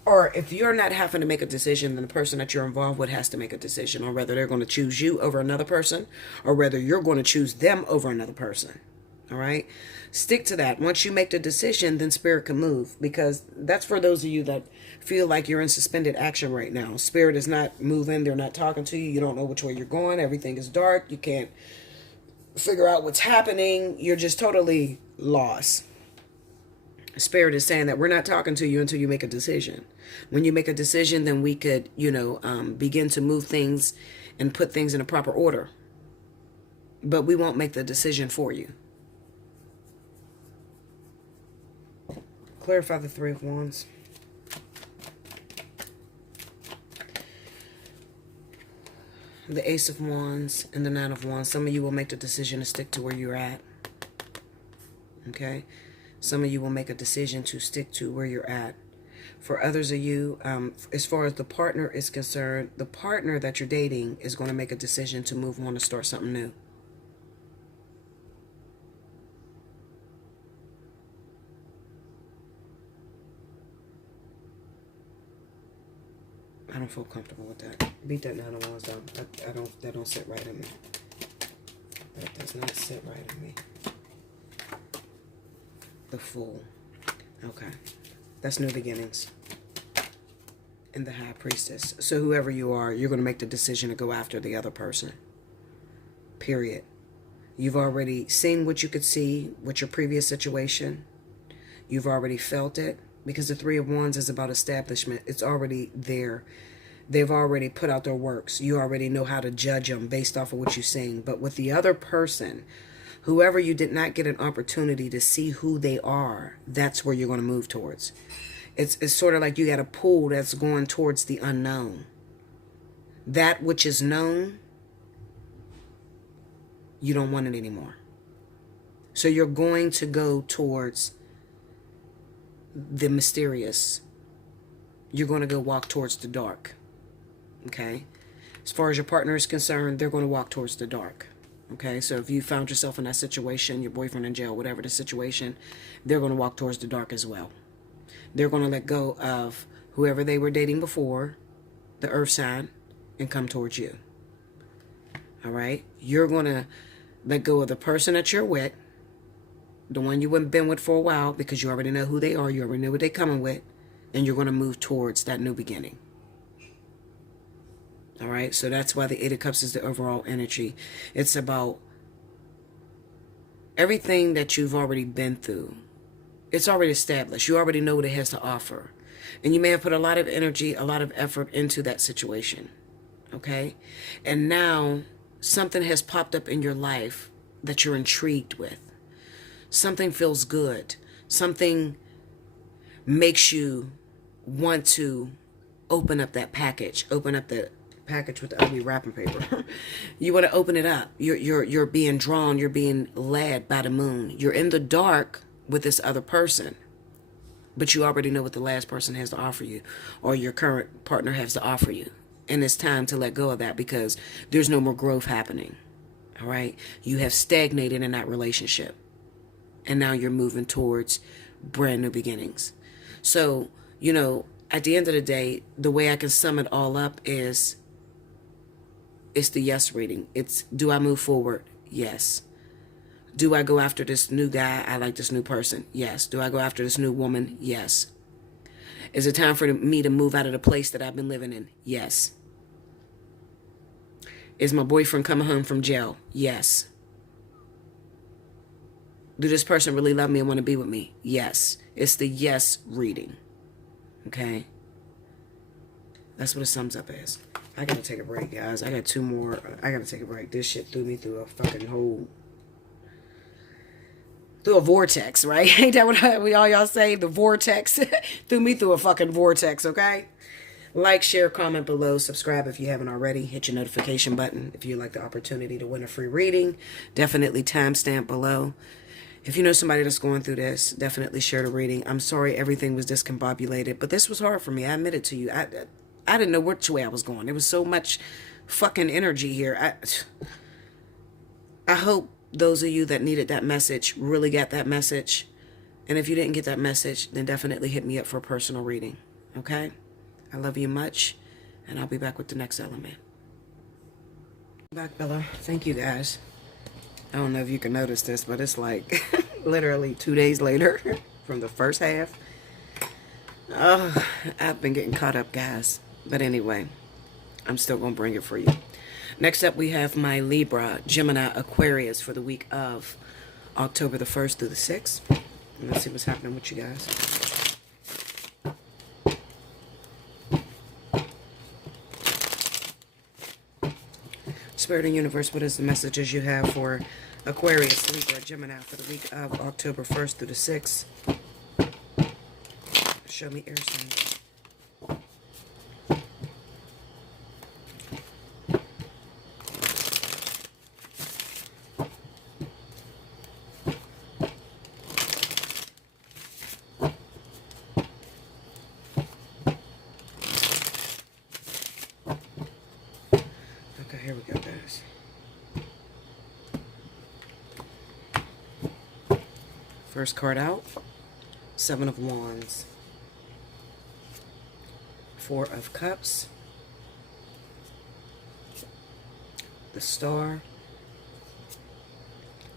Or if you're not having to make a decision, then the person that you're involved with has to make a decision on whether they're going to choose you over another person, or whether you're going to choose them over another person. All right. Stick to that. Once you make the decision, then Spirit can move, because that's for those of you that feel like you're in suspended action right now. Spirit is not moving. They're not talking to you. You don't know which way you're going. Everything is dark. You can't figure out what's happening. You're just totally lost. Spirit is saying that we're not talking to you until you make a decision. When you make a decision, then we could, begin to move things and put things in a proper order. But we won't make the decision for you. Clarify the Three of Wands. The Ace of Wands and the Nine of Wands. Some of you will make the decision to stick to where you're at. Okay? Some of you will make a decision to stick to where you're at. For others of you, as far as the partner is concerned, the partner that you're dating is going to make a decision to move on to start something new. I don't feel comfortable with that. Beat that Nine of Wands down. That don't sit right in me. That does not sit right in me. The Fool. Okay. That's new beginnings. And the High Priestess. So whoever you are, you're going to make the decision to go after the other person. Period. You've already seen what you could see with your previous situation. You've already felt it. Because the Three of Wands is about establishment. It's already there. They've already put out their works. You already know how to judge them based off of what you're seeing. But with the other person, whoever you did not get an opportunity to see who they are, that's where you're going to move towards. It's sort of like you got a pool that's going towards the unknown. That which is known, you don't want it anymore. So you're going to go towards the mysterious. You're going to go walk towards the dark. Okay? As far as your partner is concerned, they're going to walk towards the dark. Okay? So if you found yourself in that situation, your boyfriend in jail, whatever the situation, they're going to walk towards the dark as well. They're going to let go of whoever they were dating before, the earth sign, and come towards you. All right? You're going to let go of the person that you're with, the one you haven't been with for a while, because you already know who they are. You already know what they're coming with. And you're going to move towards that new beginning. All right? So that's why the Eight of Cups is the overall energy. It's about everything that you've already been through. It's already established. You already know what it has to offer. And you may have put a lot of energy, a lot of effort into that situation. Okay? And now something has popped up in your life that you're intrigued with. Something feels good. Something makes you want to open up that package. Open up the package with the ugly wrapping paper. You want to open it up. You're being drawn. You're being led by the moon. You're in the dark with this other person, but you already know what the last person has to offer you, or your current partner has to offer you. And it's time to let go of that, because there's no more growth happening. All right? You have stagnated in that relationship. And now you're moving towards brand new beginnings. So, at the end of the day, the way I can sum it all up is, it's the yes reading. It's, do I move forward? Yes. Do I go after this new guy? I like this new person. Yes. Do I go after this new woman? Yes. Is it time for me to move out of the place that I've been living in? Yes. Is my boyfriend coming home from jail? Yes. Do this person really love me and want to be with me? Yes. It's the yes reading. Okay? That's what it sums up as. I gotta take a break, guys. I got two more. I gotta take a break. This shit threw me through a fucking hole. Through a vortex, right? Ain't that what we all y'all say? The vortex. Threw me through a fucking vortex, okay? Like, share, comment below. Subscribe if you haven't already. Hit your notification button if you'd like the opportunity to win a free reading. Definitely timestamp below. If you know somebody that's going through this, definitely share the reading. I'm sorry everything was discombobulated, but this was hard for me. I admit it to you. I didn't know which way I was going. There was so much fucking energy here. I hope those of you that needed that message really got that message. And if you didn't get that message, then definitely hit me up for a personal reading. Okay? I love you much, and I'll be back with the next element. Back, Bella. Thank you, guys. I don't know if you can notice this, but it's like literally 2 days later from the first half. Oh, I've been getting caught up, guys. But anyway, I'm still going to bring it for you. Next up, we have my Libra, Gemini, Aquarius for the week of October the 1st through the 6th. Let's see what's happening with you guys. Spirit and Universe, what is the messages you have for Aquarius, Libra, Gemini for the week of October 1st through the 6th? Show me air signs. Okay, here we go, guys. First card out, 7 of Wands. 4 of Cups, the Star,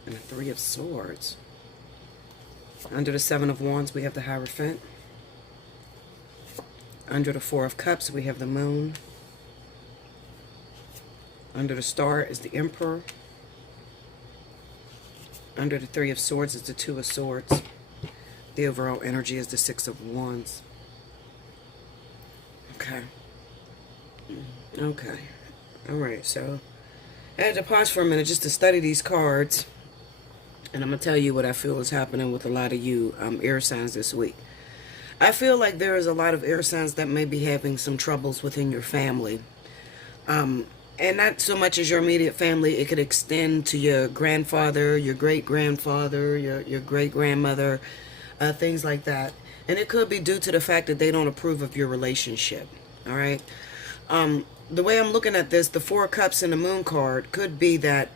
and the 3 of Swords. Under the 7 of Wands, we have the Hierophant. Under the 4 of Cups, we have the Moon. Under the Star is the Emperor. Under the 3 of Swords is the 2 of Swords. The overall energy is the 6 of Wands. Okay. Alright, so I had to pause for a minute just to study these cards. And I'm going to tell you what I feel is happening with a lot of you air signs this week. I feel like there is a lot of air signs that may be having some troubles within your family. And not so much as your immediate family. It could extend to your grandfather, your great-grandfather, your great-grandmother, things like that. And it could be due to the fact that they don't approve of your relationship. All right. The way I'm looking at this, the 4 of Cups and the Moon card could be that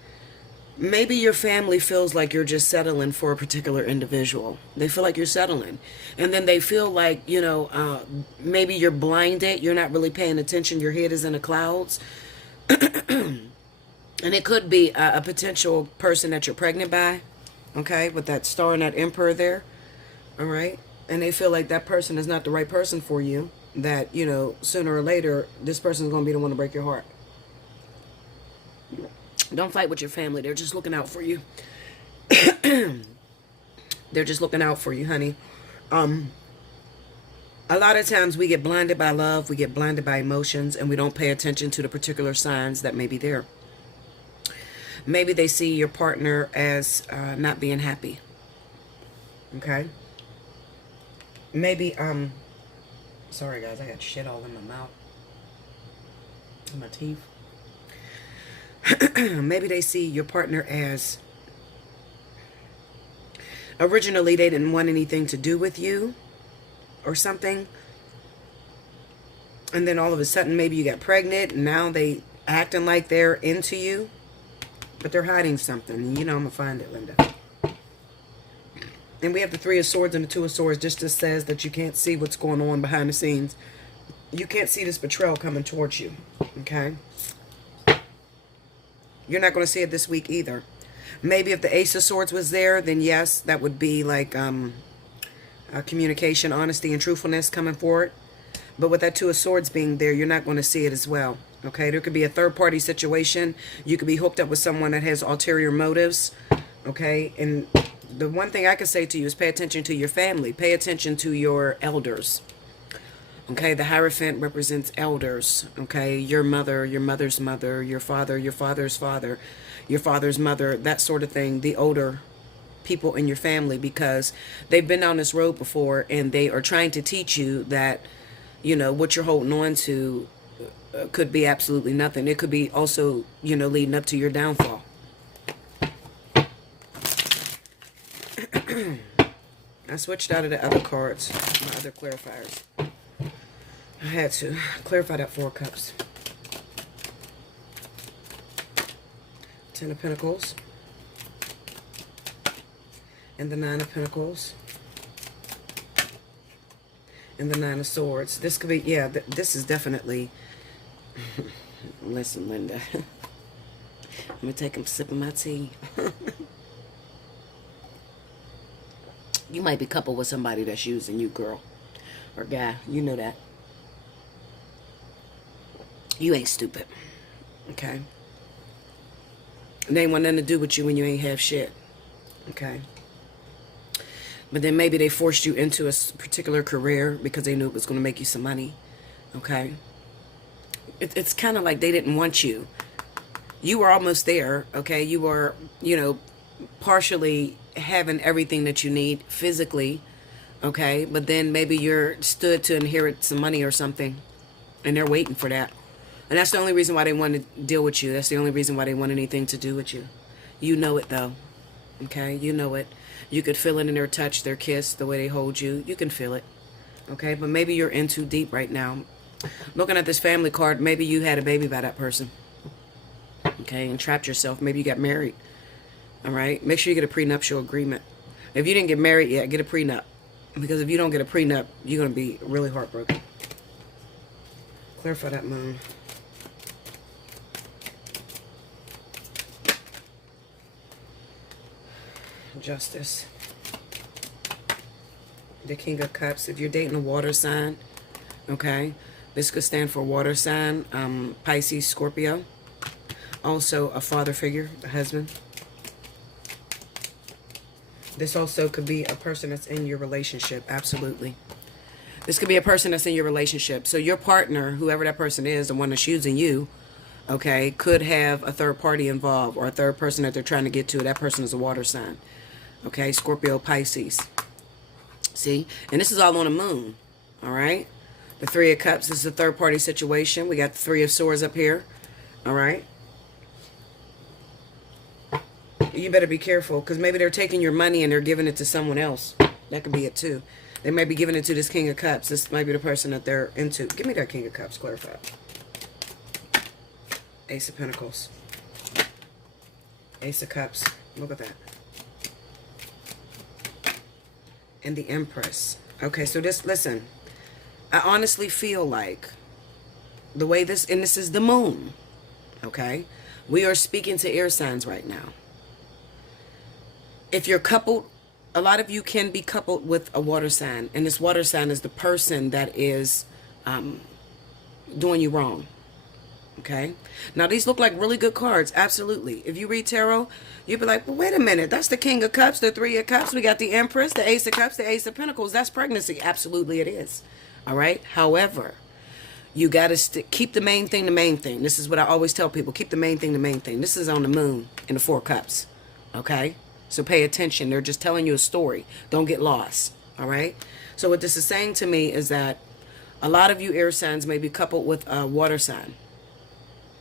maybe your family feels like you're just settling for a particular individual. They feel like you're settling. And then they feel like, you know, maybe you're blinded. You're not really paying attention. Your head is in the clouds. And it could be a potential person that you're pregnant by. Okay. With that Star and that Emperor there. All right. And they feel like that person is not the right person for you. That, you know, sooner or later, this person is going to be the one to break your heart. Don't fight with your family. They're just looking out for you. They're just looking out for you, honey. A lot of times we get blinded by love. We get blinded by emotions. And we don't pay attention to the particular signs that may be there. Maybe they see your partner as not being happy. Okay? Maybe, sorry guys, I got shit all in my mouth. In my teeth. Maybe they see your partner as originally they didn't want anything to do with you or something. And then all of a sudden maybe you got pregnant and now they acting like they're into you. But they're hiding something. And you know I'm going to find it, Linda. And we have the 3 of Swords and the 2 of Swords. Just says that you can't see what's going on behind the scenes. You can't see this betrayal coming towards you. Okay? You're not going to see it this week either. Maybe if the Ace of Swords was there, then yes, that would be like communication, honesty, and truthfulness coming forward. But with that 2 of Swords being there, you're not going to see it as well. Okay? There could be a third-party situation. You could be hooked up with someone that has ulterior motives. Okay? And the one thing I can say to you is pay attention to your family. Pay attention to your elders. Okay, the Hierophant represents elders. Okay, your mother, your mother's mother, your father, your father's father, your father's mother, that sort of thing. The older people in your family, because they've been down this road before and they are trying to teach you that, you know, what you're holding on to could be absolutely nothing. It could be also, you know, leading up to your downfall. I switched out of the other cards, my other clarifiers. I had to clarify that 4 of Cups. 10 of Pentacles. And the 9 of Pentacles. And the 9 of Swords. This could be, yeah, this is definitely... Listen, Linda. Let me take a sip of my tea. You might be coupled with somebody that's using you, girl or guy. You know that. You ain't stupid. Okay? They ain't want nothing to do with you when you ain't have shit. Okay? But then maybe they forced you into a particular career because they knew it was going to make you some money. Okay? It's kind of like they didn't want you. You were almost there. Okay? You were, partially having everything that you need physically. Okay? But then maybe you're stood to inherit some money or something. And they're waiting for that. And that's the only reason why they want to deal with you. That's the only reason why they want anything to do with you. You know it, though. Okay? You know it. You could feel it in their touch, their kiss, the way they hold you. You can feel it. Okay? But maybe you're in too deep right now. Looking at this family card, maybe you had a baby by that person. Okay? And trapped yourself. Maybe you got married. All right? Make sure you get a prenuptial agreement. If you didn't get married yet, get a prenup. Because if you don't get a prenup, you're going to be really heartbroken. Clarify that, moon. Justice. The King of Cups. If you're dating a water sign, okay, this could stand for water sign, Pisces, Scorpio. Also a father figure, a husband. This also could be a person that's in your relationship. Absolutely. This could be a person that's in your relationship. So your partner, whoever that person is, the one that's using you, okay, could have a third party involved or a third person that they're trying to get to. That person is a water sign. Okay, Scorpio, Pisces. See? And this is all on the moon. All right? The Three of Cups is a third party situation. We got the Three of Swords up here. All right? You better be careful because maybe they're taking your money and they're giving it to someone else. That could be it too. They might be giving it to this King of Cups. This might be the person that they're into. Give me that King of Cups, clarify. Ace of Pentacles. Ace of Cups. Look at that. And the Empress. Okay, so this, listen. I honestly feel like the way this, and this is the moon. Okay? We are speaking to air signs right now. If you're coupled, a lot of you can be coupled with a water sign. And this water sign is the person that is doing you wrong. Okay? Now, these look like really good cards. Absolutely. If you read tarot, you'll be like, well, wait a minute. That's the King of Cups, the Three of Cups. We got the Empress, the Ace of Cups, the Ace of Pentacles. That's pregnancy. Absolutely it is. All right? However, you got to keep the main thing the main thing. This is what I always tell people. Keep the main thing the main thing. This is on the moon in the Four Cups. Okay? So pay attention. They're just telling you a story. Don't get lost. All right? So what this is saying to me is that a lot of you air signs may be coupled with a water sign.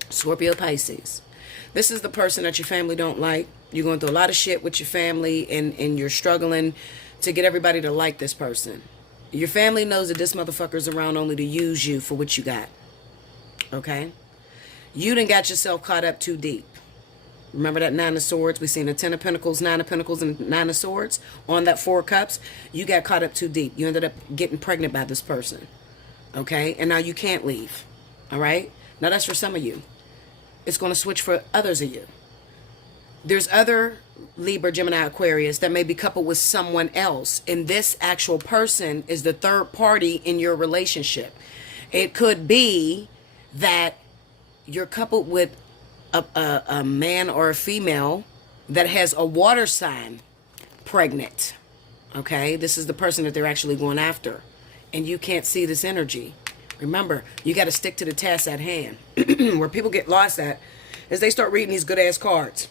Scorpio, Pisces. This is the person that your family don't like. You're going through a lot of shit with your family and you're struggling to get everybody to like this person. Your family knows that this motherfucker's around only to use you for what you got. Okay? You done got yourself caught up too deep. Remember that Nine of Swords? We seen the Ten of Pentacles, Nine of Pentacles, and Nine of Swords on that Four of Cups. You got caught up too deep. You ended up getting pregnant by this person. Okay? And now you can't leave. All right? Now that's for some of you. It's going to switch for others of you. There's other Libra, Gemini, Aquarius that may be coupled with someone else. And this actual person is the third party in your relationship. It could be that you're coupled with a man or a female that has a water sign pregnant. Okay? This is the person that they're actually going after. And you can't see this energy. Remember, you got to stick to the task at hand. Where people get lost at is they start reading these good-ass cards.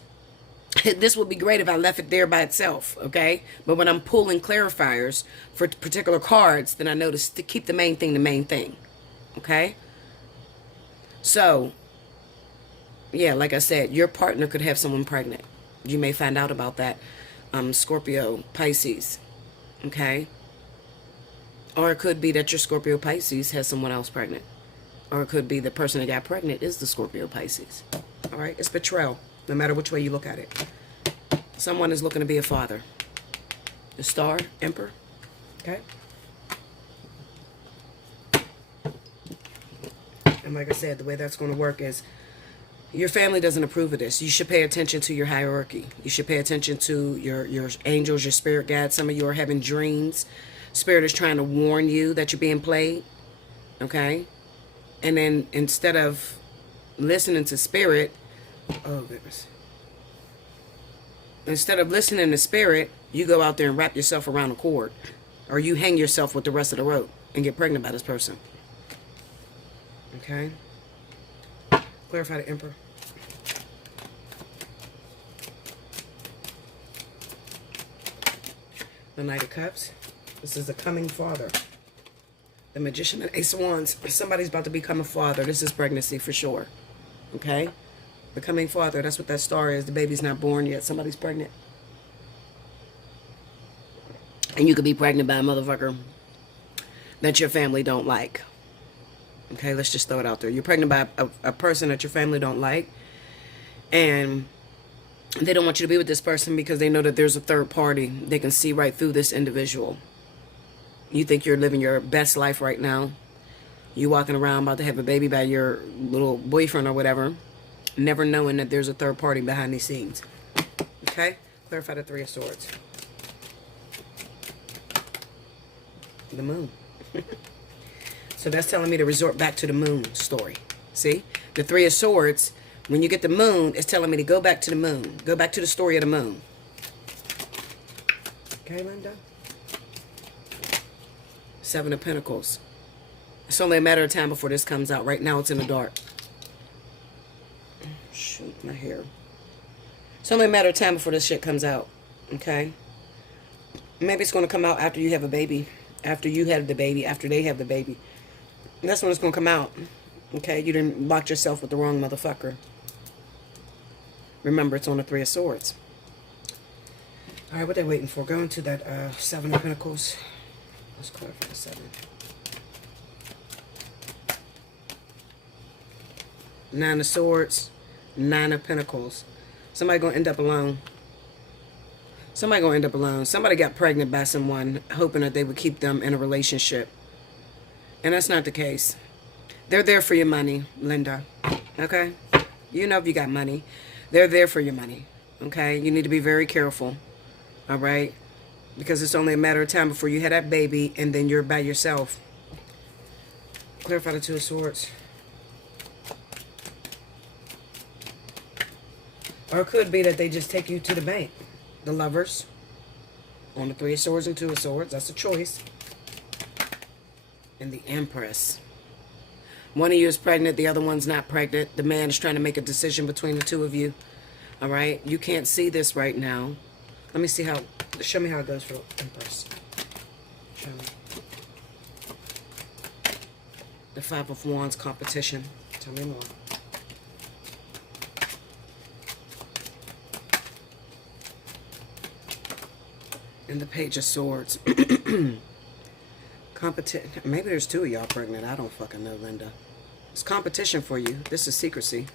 This would be great if I left it there by itself, okay? But when I'm pulling clarifiers for particular cards, then I notice to keep the main thing, okay? So, yeah, like I said, your partner could have someone pregnant. You may find out about that, Scorpio, Pisces, okay? Or it could be that your Scorpio Pisces has someone else pregnant. Or it could be the person that got pregnant is the Scorpio Pisces. All right? It's betrayal, no matter which way you look at it. Someone is looking to be a father. The Star, Emperor. Okay? And like I said, the way that's going to work is Your family doesn't approve of this. You should pay attention to your hierarchy. You should pay attention to your angels, your spirit guides. Some of you are having dreams. Spirit is trying to warn you that you're being played. Okay? And then instead of listening to spirit, oh goodness. Instead of listening to spirit, you go out there and wrap yourself around a cord. Or you hang yourself with the rest of the rope and get pregnant by this person. Okay? Clarify the Emperor. The Knight of Cups. This is the coming father. The Magician and Ace of Wands. Somebody's about to become a father. This is pregnancy for sure. Okay? The coming father. That's what that star is. The baby's not born yet. Somebody's pregnant. And you could be pregnant by a motherfucker that your family don't like. Okay, let's just throw it out there. You're pregnant by a person that your family don't like. And they don't want you to be with this person because they know that there's a third party. They can see right through this individual. You think you're living your best life right now. You walking around about to have a baby by your little boyfriend or whatever. Never knowing that there's a third party behind these scenes. Okay? Clarify the Three of Swords. The Moon. So that's telling me to resort back to the moon story. See? The Three of Swords, when you get the moon, it's telling me to go back to the moon. Go back to the story of the moon. Okay, Linda? Seven of Pentacles. It's only a matter of time before this comes out. Right now it's in the dark. Shoot, my hair. It's only a matter of time before this shit comes out. Okay? Maybe it's going to come out after you have a baby. After you have the baby. After they have the baby. That's when it's going to come out. Okay? You didn't lock yourself with the wrong motherfucker. Remember, it's on the Three of Swords. Alright, what they waiting for? Going to that Seven of Pentacles. Let's clarify the 7. 9 of Swords. 9 of Pentacles. Somebody going to end up alone. Somebody going to end up alone. Somebody got pregnant by someone hoping that they would keep them in a relationship. And that's not the case. They're there for your money, Linda. Okay? You know if you got money. They're there for your money. Okay? You need to be very careful. Alright? Because it's only a matter of time before you have that baby and then you're by yourself. Clarify the Two of Swords. Or it could be that they just take you to the bank. The Lovers. On the Three of Swords and Two of Swords. That's a choice. And the Empress. One of you is pregnant. The other one's not pregnant. The man is trying to make a decision between the two of you. Alright? You can't see this right now. Let me see how... Show me how it goes for Empress. Show me. The Five of Wands competition. Tell me more. And the Page of Swords. Competition. Maybe there's two of y'all pregnant. I don't fucking know, Linda. It's competition for you. This is secrecy.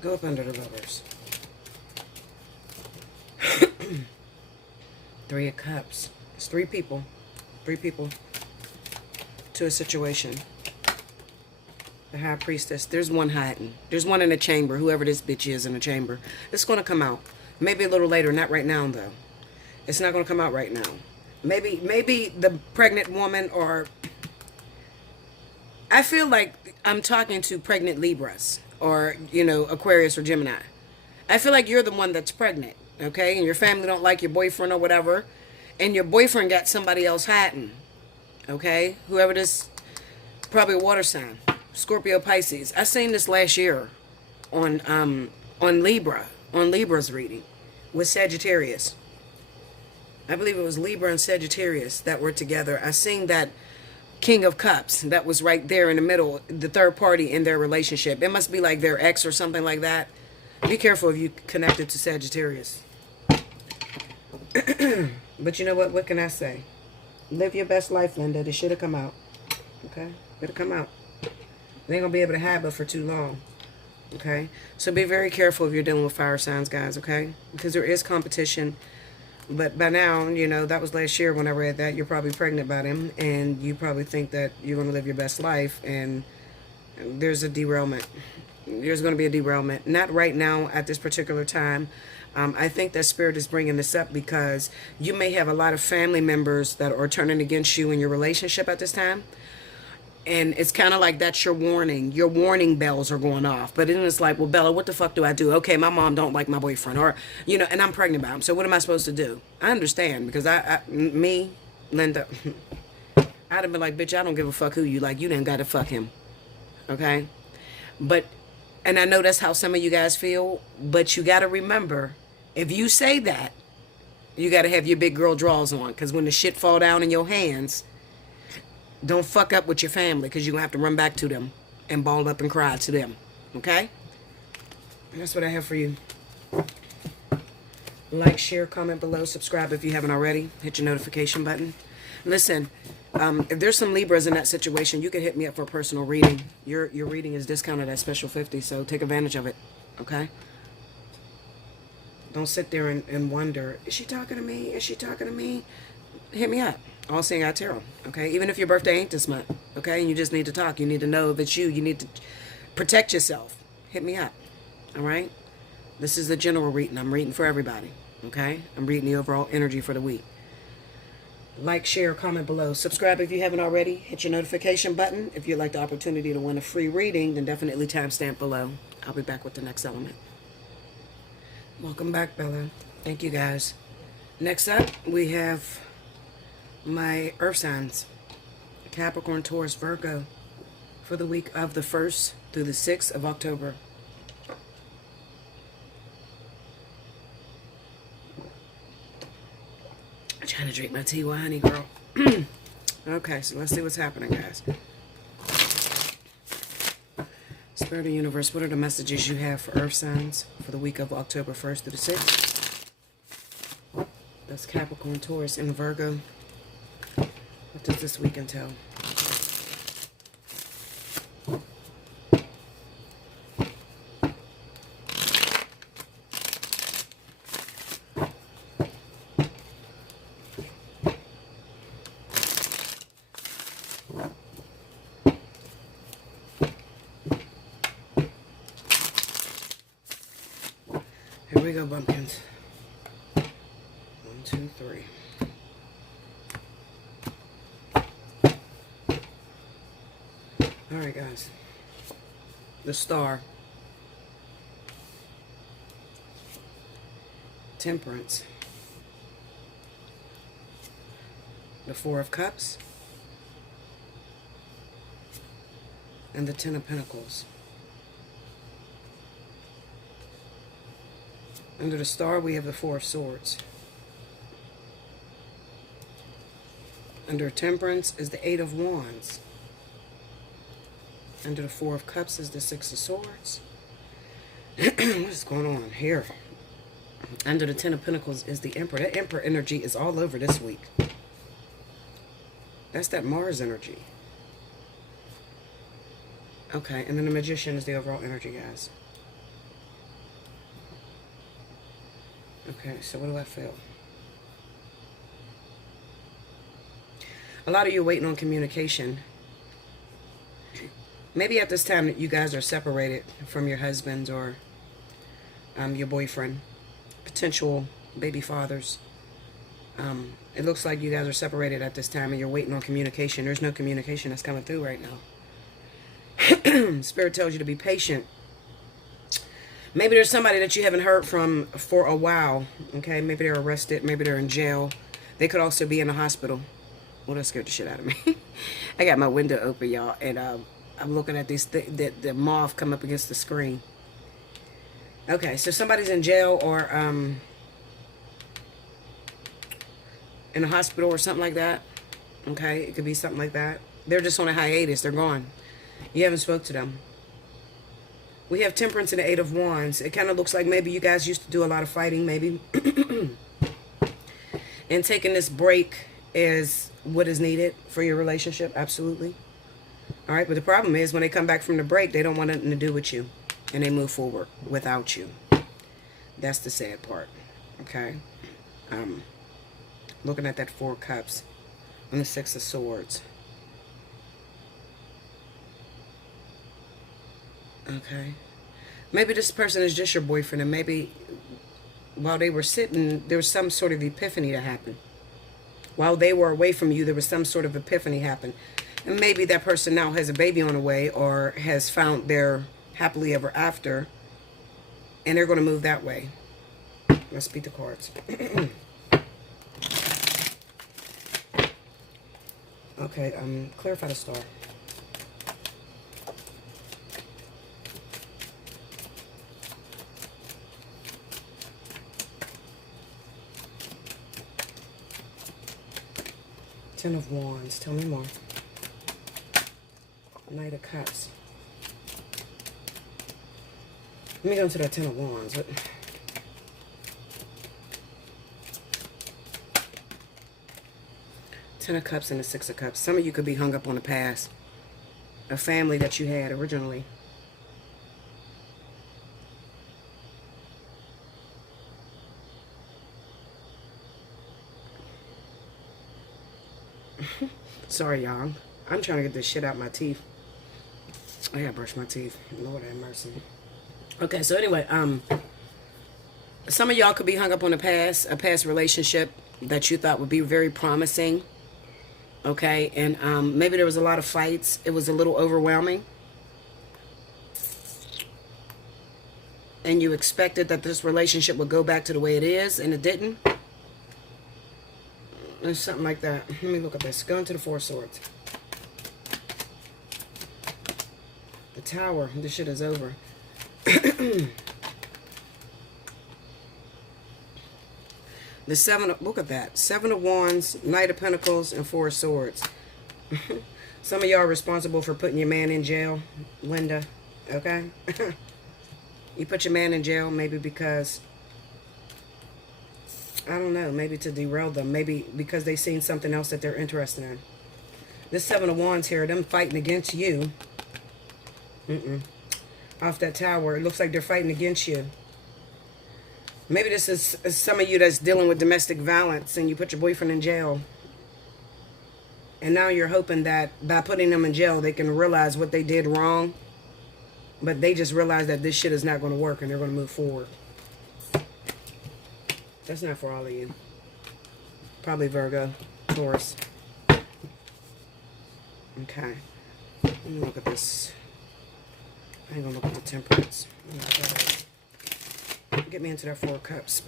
Go up under the Lovers. Three of Cups. It's 3 people. 3 people to a situation. The High Priestess. There's one hiding. There's one in the chamber. Whoever this bitch is in the chamber. It's going to come out. Maybe a little later. Not right now, though. It's not going to come out right now. Maybe the pregnant woman or... I feel like I'm talking to pregnant Libras. Or, you know, Aquarius or Gemini. I feel like you're the one that's pregnant. Okay? And your family don't like your boyfriend or whatever. And your boyfriend got somebody else hiding. Okay? Whoever this... Probably a water sign. Scorpio, Pisces. I seen this last year on Libra. On Libra's reading. With Sagittarius. I believe it was Libra and Sagittarius that were together. I seen that King of Cups that was right there in the middle. The third party in their relationship. It must be like their ex or something like that. Be careful if you connected to Sagittarius. But you know what? What can I say? Live your best life, Linda. This should have come out. Okay? It'll come out. They ain't going to be able to hide but for too long. Okay? So be very careful if you're dealing with fire signs, guys, okay? Because there is competition. But by now, you know, that was last year when I read that. You're probably pregnant by him, and you probably think that you're going to live your best life, and there's a derailment. There's going to be a derailment. Not right now at this particular time. I think that Spirit is bringing this up because you may have a lot of family members that are turning against you in your relationship at this time. And it's kind of like that's your warning. Your warning bells are going off. But then it's like, well, Bella, what the fuck do I do? Okay, my mom don't like my boyfriend. Or, you know, and I'm pregnant by him. So what am I supposed to do? I understand. Because me, Linda, I'd have been like, bitch, I don't give a fuck who you like. You didn't got to fuck him. Okay? But, and I know that's how some of you guys feel. But you got to remember, if you say that, you got to have your big girl drawers on. Because when the shit fall down in your hands, don't fuck up with your family, because you're going to have to run back to them and ball up and cry to them. Okay? And that's what I have for you. Like, share, comment below, subscribe if you haven't already. Hit your notification button. Listen, if there's some Libras in that situation, you can hit me up for a personal reading. Your reading is discounted at special 50, so take advantage of it. Okay? Don't sit there and wonder, is she talking to me? Is she talking to me? Hit me up. Allseeingeyetarot. Okay? Even if your birthday ain't this month. Okay? And you just need to talk. You need to know if it's you. You need to protect yourself. Hit me up. Alright? This is the general reading. I'm reading for everybody. Okay? I'm reading the overall energy for the week. Like, share, comment below. Subscribe if you haven't already. Hit your notification button. If you'd like the opportunity to win a free reading, then definitely timestamp below. I'll be back with the next element. Welcome back, Bella. Thank you, guys. Next up, we have my earth signs. Capricorn, Taurus, Virgo. For the week of the 1st through the 6th of October. I'm trying to drink my tea. Why, honey, girl? Okay, so let's see what's happening, guys. Spirit of the universe, what are the messages you have for earth signs for the week of October 1st through the 6th? That's Capricorn, Taurus, and Virgo. What does this week entail? Here we go, bumpkins. 1, 2, 3. Alright, guys. The Star. Temperance. The 4 of Cups. And the 10 of Pentacles. Under the Star, we have the 4 of Swords. Under Temperance is the 8 of Wands. Under the 4 of Cups is the 6 of Swords. What is going on here? Under the 10 of Pentacles is the Emperor. That Emperor energy is all over this week. That's that Mars energy. Okay, and then the Magician is the overall energy, guys. Okay, so what do I feel? A lot of you are waiting on communication. Maybe at this time that you guys are separated from your husbands or your boyfriend, potential baby fathers. It looks like you guys are separated at this time and you're waiting on communication. There's no communication that's coming through right now. Spirit tells you to be patient. Maybe there's somebody that you haven't heard from for a while. Okay, maybe they're arrested. Maybe they're in jail. They could also be in the hospital. Well, that scared the shit out of me. I got my window open, y'all, and I'm looking at these the moth come up against the screen. Okay, so somebody's in jail or in a hospital or something like that. Okay, it could be something like that. They're just on a hiatus. They're gone. You haven't spoke to them. We have Temperance and the 8 of Wands. It kind of looks like maybe you guys used to do a lot of fighting, maybe. And taking this break is what is needed for your relationship. Absolutely. All right, but the problem is when they come back from the break, they don't want nothing to do with you. and they move forward without you. That's the sad part. Okay. Looking at that Four of Cups on the Six of Swords. Okay. Maybe this person is just your boyfriend, and maybe while they were sitting, there was some sort of epiphany that happened. While they were away from you, there was some sort of epiphany happen. And maybe that person now has a baby on the way, or has found their happily ever after, and they're going to move that way. Let's beat the cards. Okay, clarify the star. Ten of Wands. Tell me more. Knight of Cups. Let me go into that Ten of Wands. Ten of Cups and the Six of Cups. Some of you could be hung up on the past. A family that you had originally. Sorry, y'all. I'm trying to get this shit out my teeth. I gotta brush my teeth. Lord have mercy. Okay, so anyway, some of y'all could be hung up on a past relationship that you thought would be very promising. Okay, and maybe there was a lot of fights. It was a little overwhelming. And you expected that this relationship would go back to the way it is, and it didn't. Or something like that. Let me look at this. Go into the Four of Swords. The Tower. This shit is over. The Seven of... Look at that. Seven of Wands, Knight of Pentacles, and Four of Swords. Some of y'all are responsible for putting your man in jail. Linda. Okay? You put your man in jail maybe because... I don't know, maybe to derail them. Maybe because they've seen something else that they're interested in. This Seven of Wands here, them fighting against you. Off that tower, it looks like they're fighting against you. Maybe this is some of you that's dealing with domestic violence and you put your boyfriend in jail. And now you're hoping that by putting them in jail, they can realize what they did wrong. But they just realize that this shit is not going to work and they're going to move forward. That's not for all of you. Probably Virgo, Taurus. Okay. Let me look at this. I ain't gonna look at the Temperance. Get me into that Four of Cups.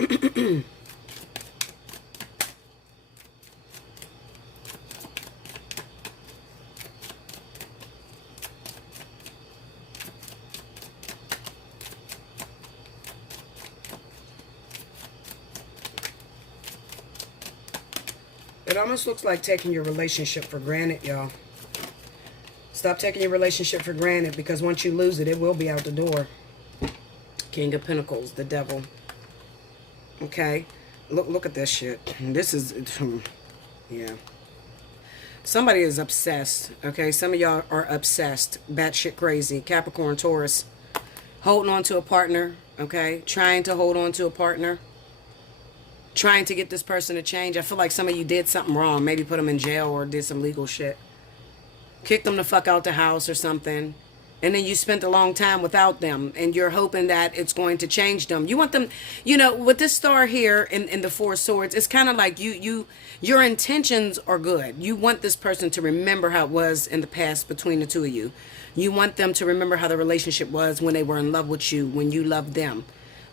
It almost looks like taking your relationship for granted, y'all. Stop taking your relationship for granted, because once you lose it, it will be out the door. King of Pentacles, the Devil. Okay? Look at this shit. This is... yeah. Somebody is obsessed, okay? Some of y'all are obsessed. Batshit crazy. Capricorn, Taurus. Holding on to a partner, okay? Trying to hold on to a partner. Trying to get this person to change. I feel like some of you did something wrong. Maybe put them in jail or did some legal shit. Kicked them the fuck out the house or something. And then you spent a long time without them. And you're hoping that it's going to change them. You want them, you know, with this star here in the Four of Swords, it's kind of like your intentions are good. You want this person to remember how it was in the past between the two of you. You want them to remember how the relationship was when they were in love with you, when you loved them.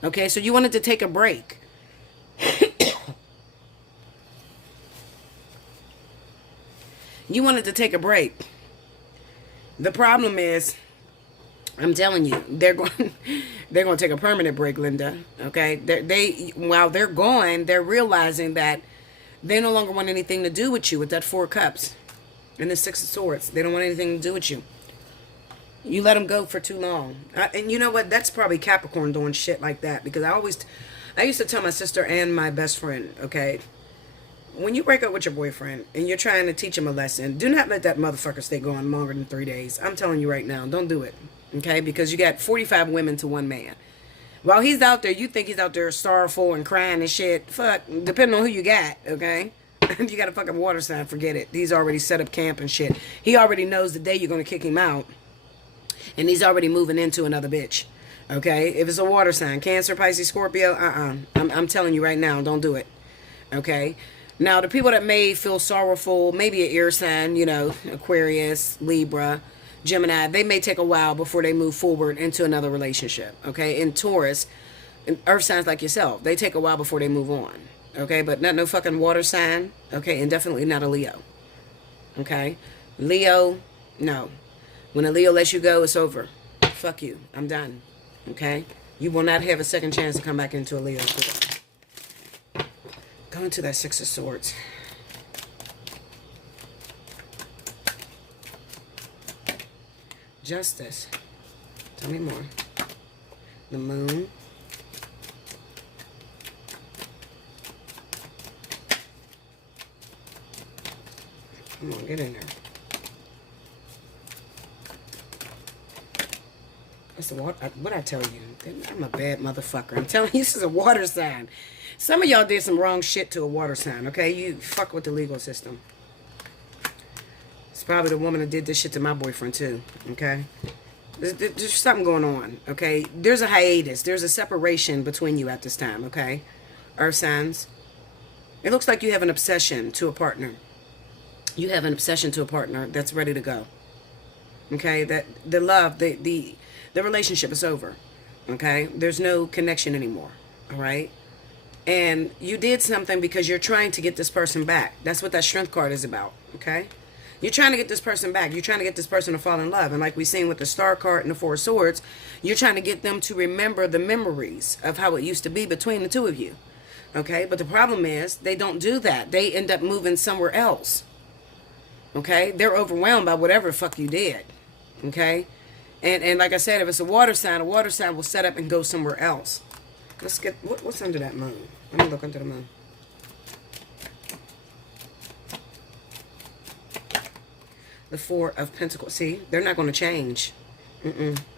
Okay, so you wanted to take a break. You wanted to take a break. The problem is, I'm telling you, they're going to take a permanent break, Linda. Okay, while they're gone, they're realizing that they no longer want anything to do with you with that Four of Cups and the Six of Swords. They don't want anything to do with you. You let them go for too long. And you know what? That's probably Capricorn doing shit like that, because I used to tell my sister and my best friend, okay, when you break up with your boyfriend and you're trying to teach him a lesson, do not let that motherfucker stay going longer than 3 days. I'm telling you right now, don't do it. Okay? Because you got 45 women to one man. While he's out there, you think he's out there sorrowful and crying and shit. Fuck, depending on who you got, okay? If you got a fucking water sign, forget it. He's already set up camp and shit. He already knows the day you're going to kick him out. And he's already moving into another bitch. Okay? If it's a water sign, Cancer, Pisces, Scorpio, I'm telling you right now, don't do it. Okay? Now, the people that may feel sorrowful, maybe an air sign, you know, Aquarius, Libra, Gemini, they may take a while before they move forward into another relationship. Okay? In Taurus, and earth signs like yourself, they take a while before they move on. Okay? But not no fucking water sign. Okay? And definitely not a Leo. Okay? Leo, no. When a Leo lets you go, it's over. Fuck you. I'm done. Okay? You will not have a second chance to come back into a Leo. Go into that Six of Swords. Justice. Tell me more. The Moon. Come on, get in there. That's the water. What I tell you? I'm a bad motherfucker. I'm telling you, this is a water sign. Some of y'all did some wrong shit to a water sign, okay? You fuck with the legal system. It's probably the woman that did this shit to my boyfriend, too, okay? There's something going on, okay? There's a hiatus. There's a separation between you at this time, okay? Earth signs. It looks like you have an obsession to a partner. You have an obsession to a partner that's ready to go, okay? That the love, the relationship is over, okay? There's no connection anymore, all right? And you did something because you're trying to get this person back. That's what that Strength card is about, okay? You're trying to get this person back. You're trying to get this person to fall in love. And like we've seen with the Star card and the Four of Swords, you're trying to get them to remember the memories of how it used to be between the two of you, okay? But the problem is they don't do that. They end up moving somewhere else, okay? They're overwhelmed by whatever the fuck you did, okay? And like I said, if it's a water sign will set up and go somewhere else. Let's get, what's under that moon? Let me look under the moon. The Four of Pentacles. See, they're not going to change.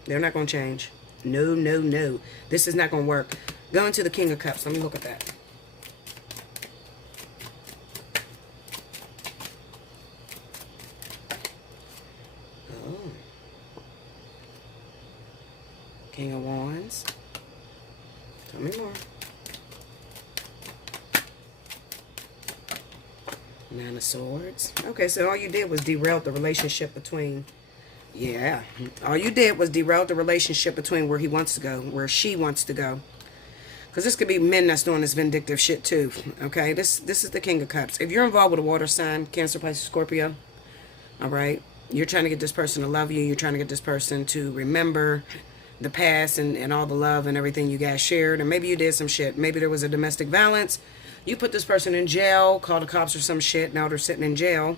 They're not going to change. No, no, no. This is not going to work. Go into the King of Cups. Let me look at that. Oh. King of Wands. Tell me more. Nine of Swords. Okay, so all you did was derail the relationship between... Yeah. All you did was derail the relationship between where he wants to go, where she wants to go. Because this could be men that's doing this vindictive shit too. Okay? This is the King of Cups. If you're involved with a water sign, Cancer, Pisces, Scorpio, alright? You're trying to get this person to love you. You're trying to get this person to remember the past and all the love and everything you guys shared. And maybe you did some shit. Maybe there was a domestic violence. You put this person in jail, call the cops or some shit, now they're sitting in jail.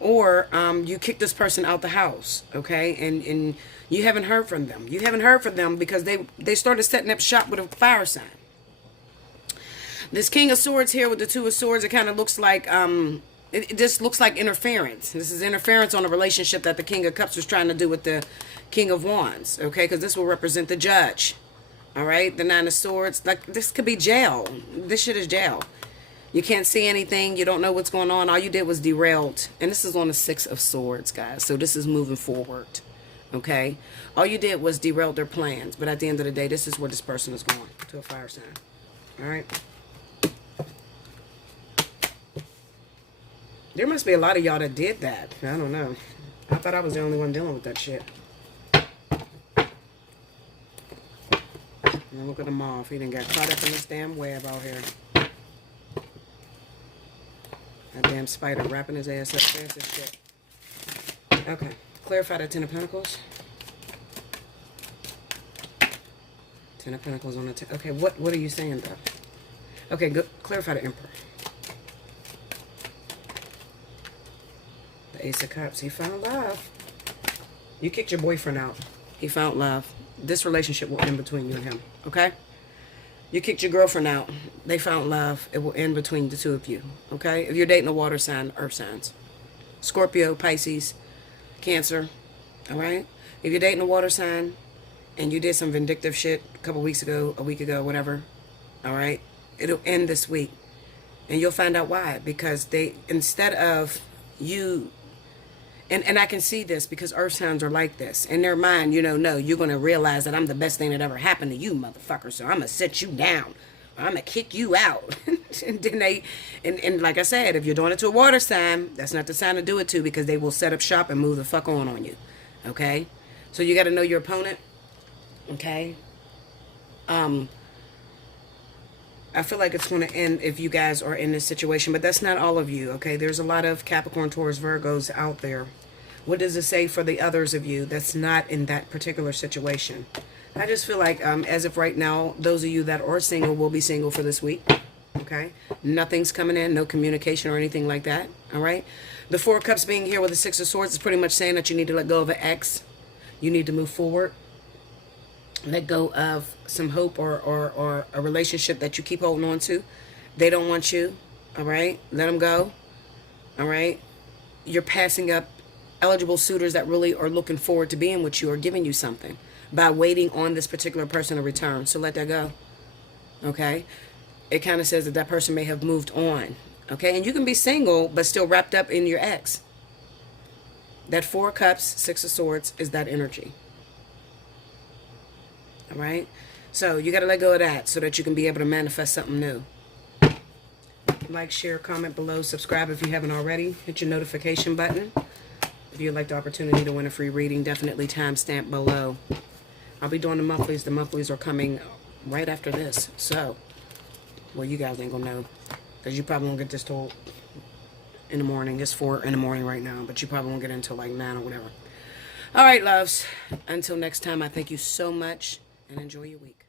Or you kick this person out the house, okay? And you haven't heard from them. You haven't heard from them because they started setting up shop with a fire sign. This King of Swords here with the Two of Swords, it kind of looks like, it just looks like interference. This is interference on a relationship that the King of Cups was trying to do with the King of Wands, okay? Because this will represent the judge. All right, the Nine of Swords. Like, this could be jail. This shit is jail. You can't see anything. You don't know what's going on. All you did was derailed. And this is on the Six of Swords, guys. So this is moving forward. Okay? All you did was derail their plans. But at the end of the day, this is where this person is going. To a fire sign. All right? There must be a lot of y'all that did that. I don't know. I thought I was the only one dealing with that shit. Now look at him off. He done got caught up in this damn web out here. That damn spider wrapping his ass up fast as shit. Okay. Clarify that Ten of Pentacles. Ten of Pentacles on the ten. Okay, what are you saying though? Okay, good. Clarify the Emperor. The Ace of Cups. He found love. You kicked your boyfriend out. He found love. This relationship will end between you and him. Okay? You kicked your girlfriend out. They found love. It will end between the two of you. Okay? If you're dating a water sign, earth signs. Scorpio, Pisces, Cancer. Alright? If you're dating a water sign and you did some vindictive shit a couple weeks ago, a week ago, whatever. Alright? It'll end this week. And you'll find out why. Because they, instead of you, and I can see this because earth signs are like this. In their mind, no, you're going to realize that I'm the best thing that ever happened to you, motherfucker. So I'm going to sit you down. Or I'm going to kick you out. And then and like I said, if you're doing it to a water sign, that's not the sign to do it to, because they will set up shop and move the fuck on you. Okay? So you got to know your opponent. Okay? I feel like it's going to end if you guys are in this situation, but that's not all of you, okay? There's a lot of Capricorn, Taurus, Virgos out there. What does it say for the others of you that's not in that particular situation? I just feel like, as of right now, those of you that are single will be single for this week, okay? Nothing's coming in, no communication or anything like that, all right? The Four of Cups being here with the Six of Swords is pretty much saying that you need to let go of an ex. You need to move forward. Let go of some hope or a relationship that you keep holding on to. They don't want you, all right? Let them go, all right? You're passing up eligible suitors that really are looking forward to being with you or giving you something by waiting on this particular person to return. So let that go, okay? It kind of says that that person may have moved on, okay? And you can be single but still wrapped up in your ex. That Four of Cups, Six of Swords is that energy. All right, so you got to let go of that so that you can be able to manifest something new. Like, share, comment below, subscribe if you haven't already. Hit your notification button. If you'd like the opportunity to win a free reading, definitely timestamp below. I'll be doing the monthlies. The monthlies are coming right after this. So, well, you guys ain't gonna know because you probably won't get this till in the morning. It's 4 in the morning right now, but you probably won't get it until like 9 or whatever. All right, loves. Until next time, I thank you so much. And enjoy your week.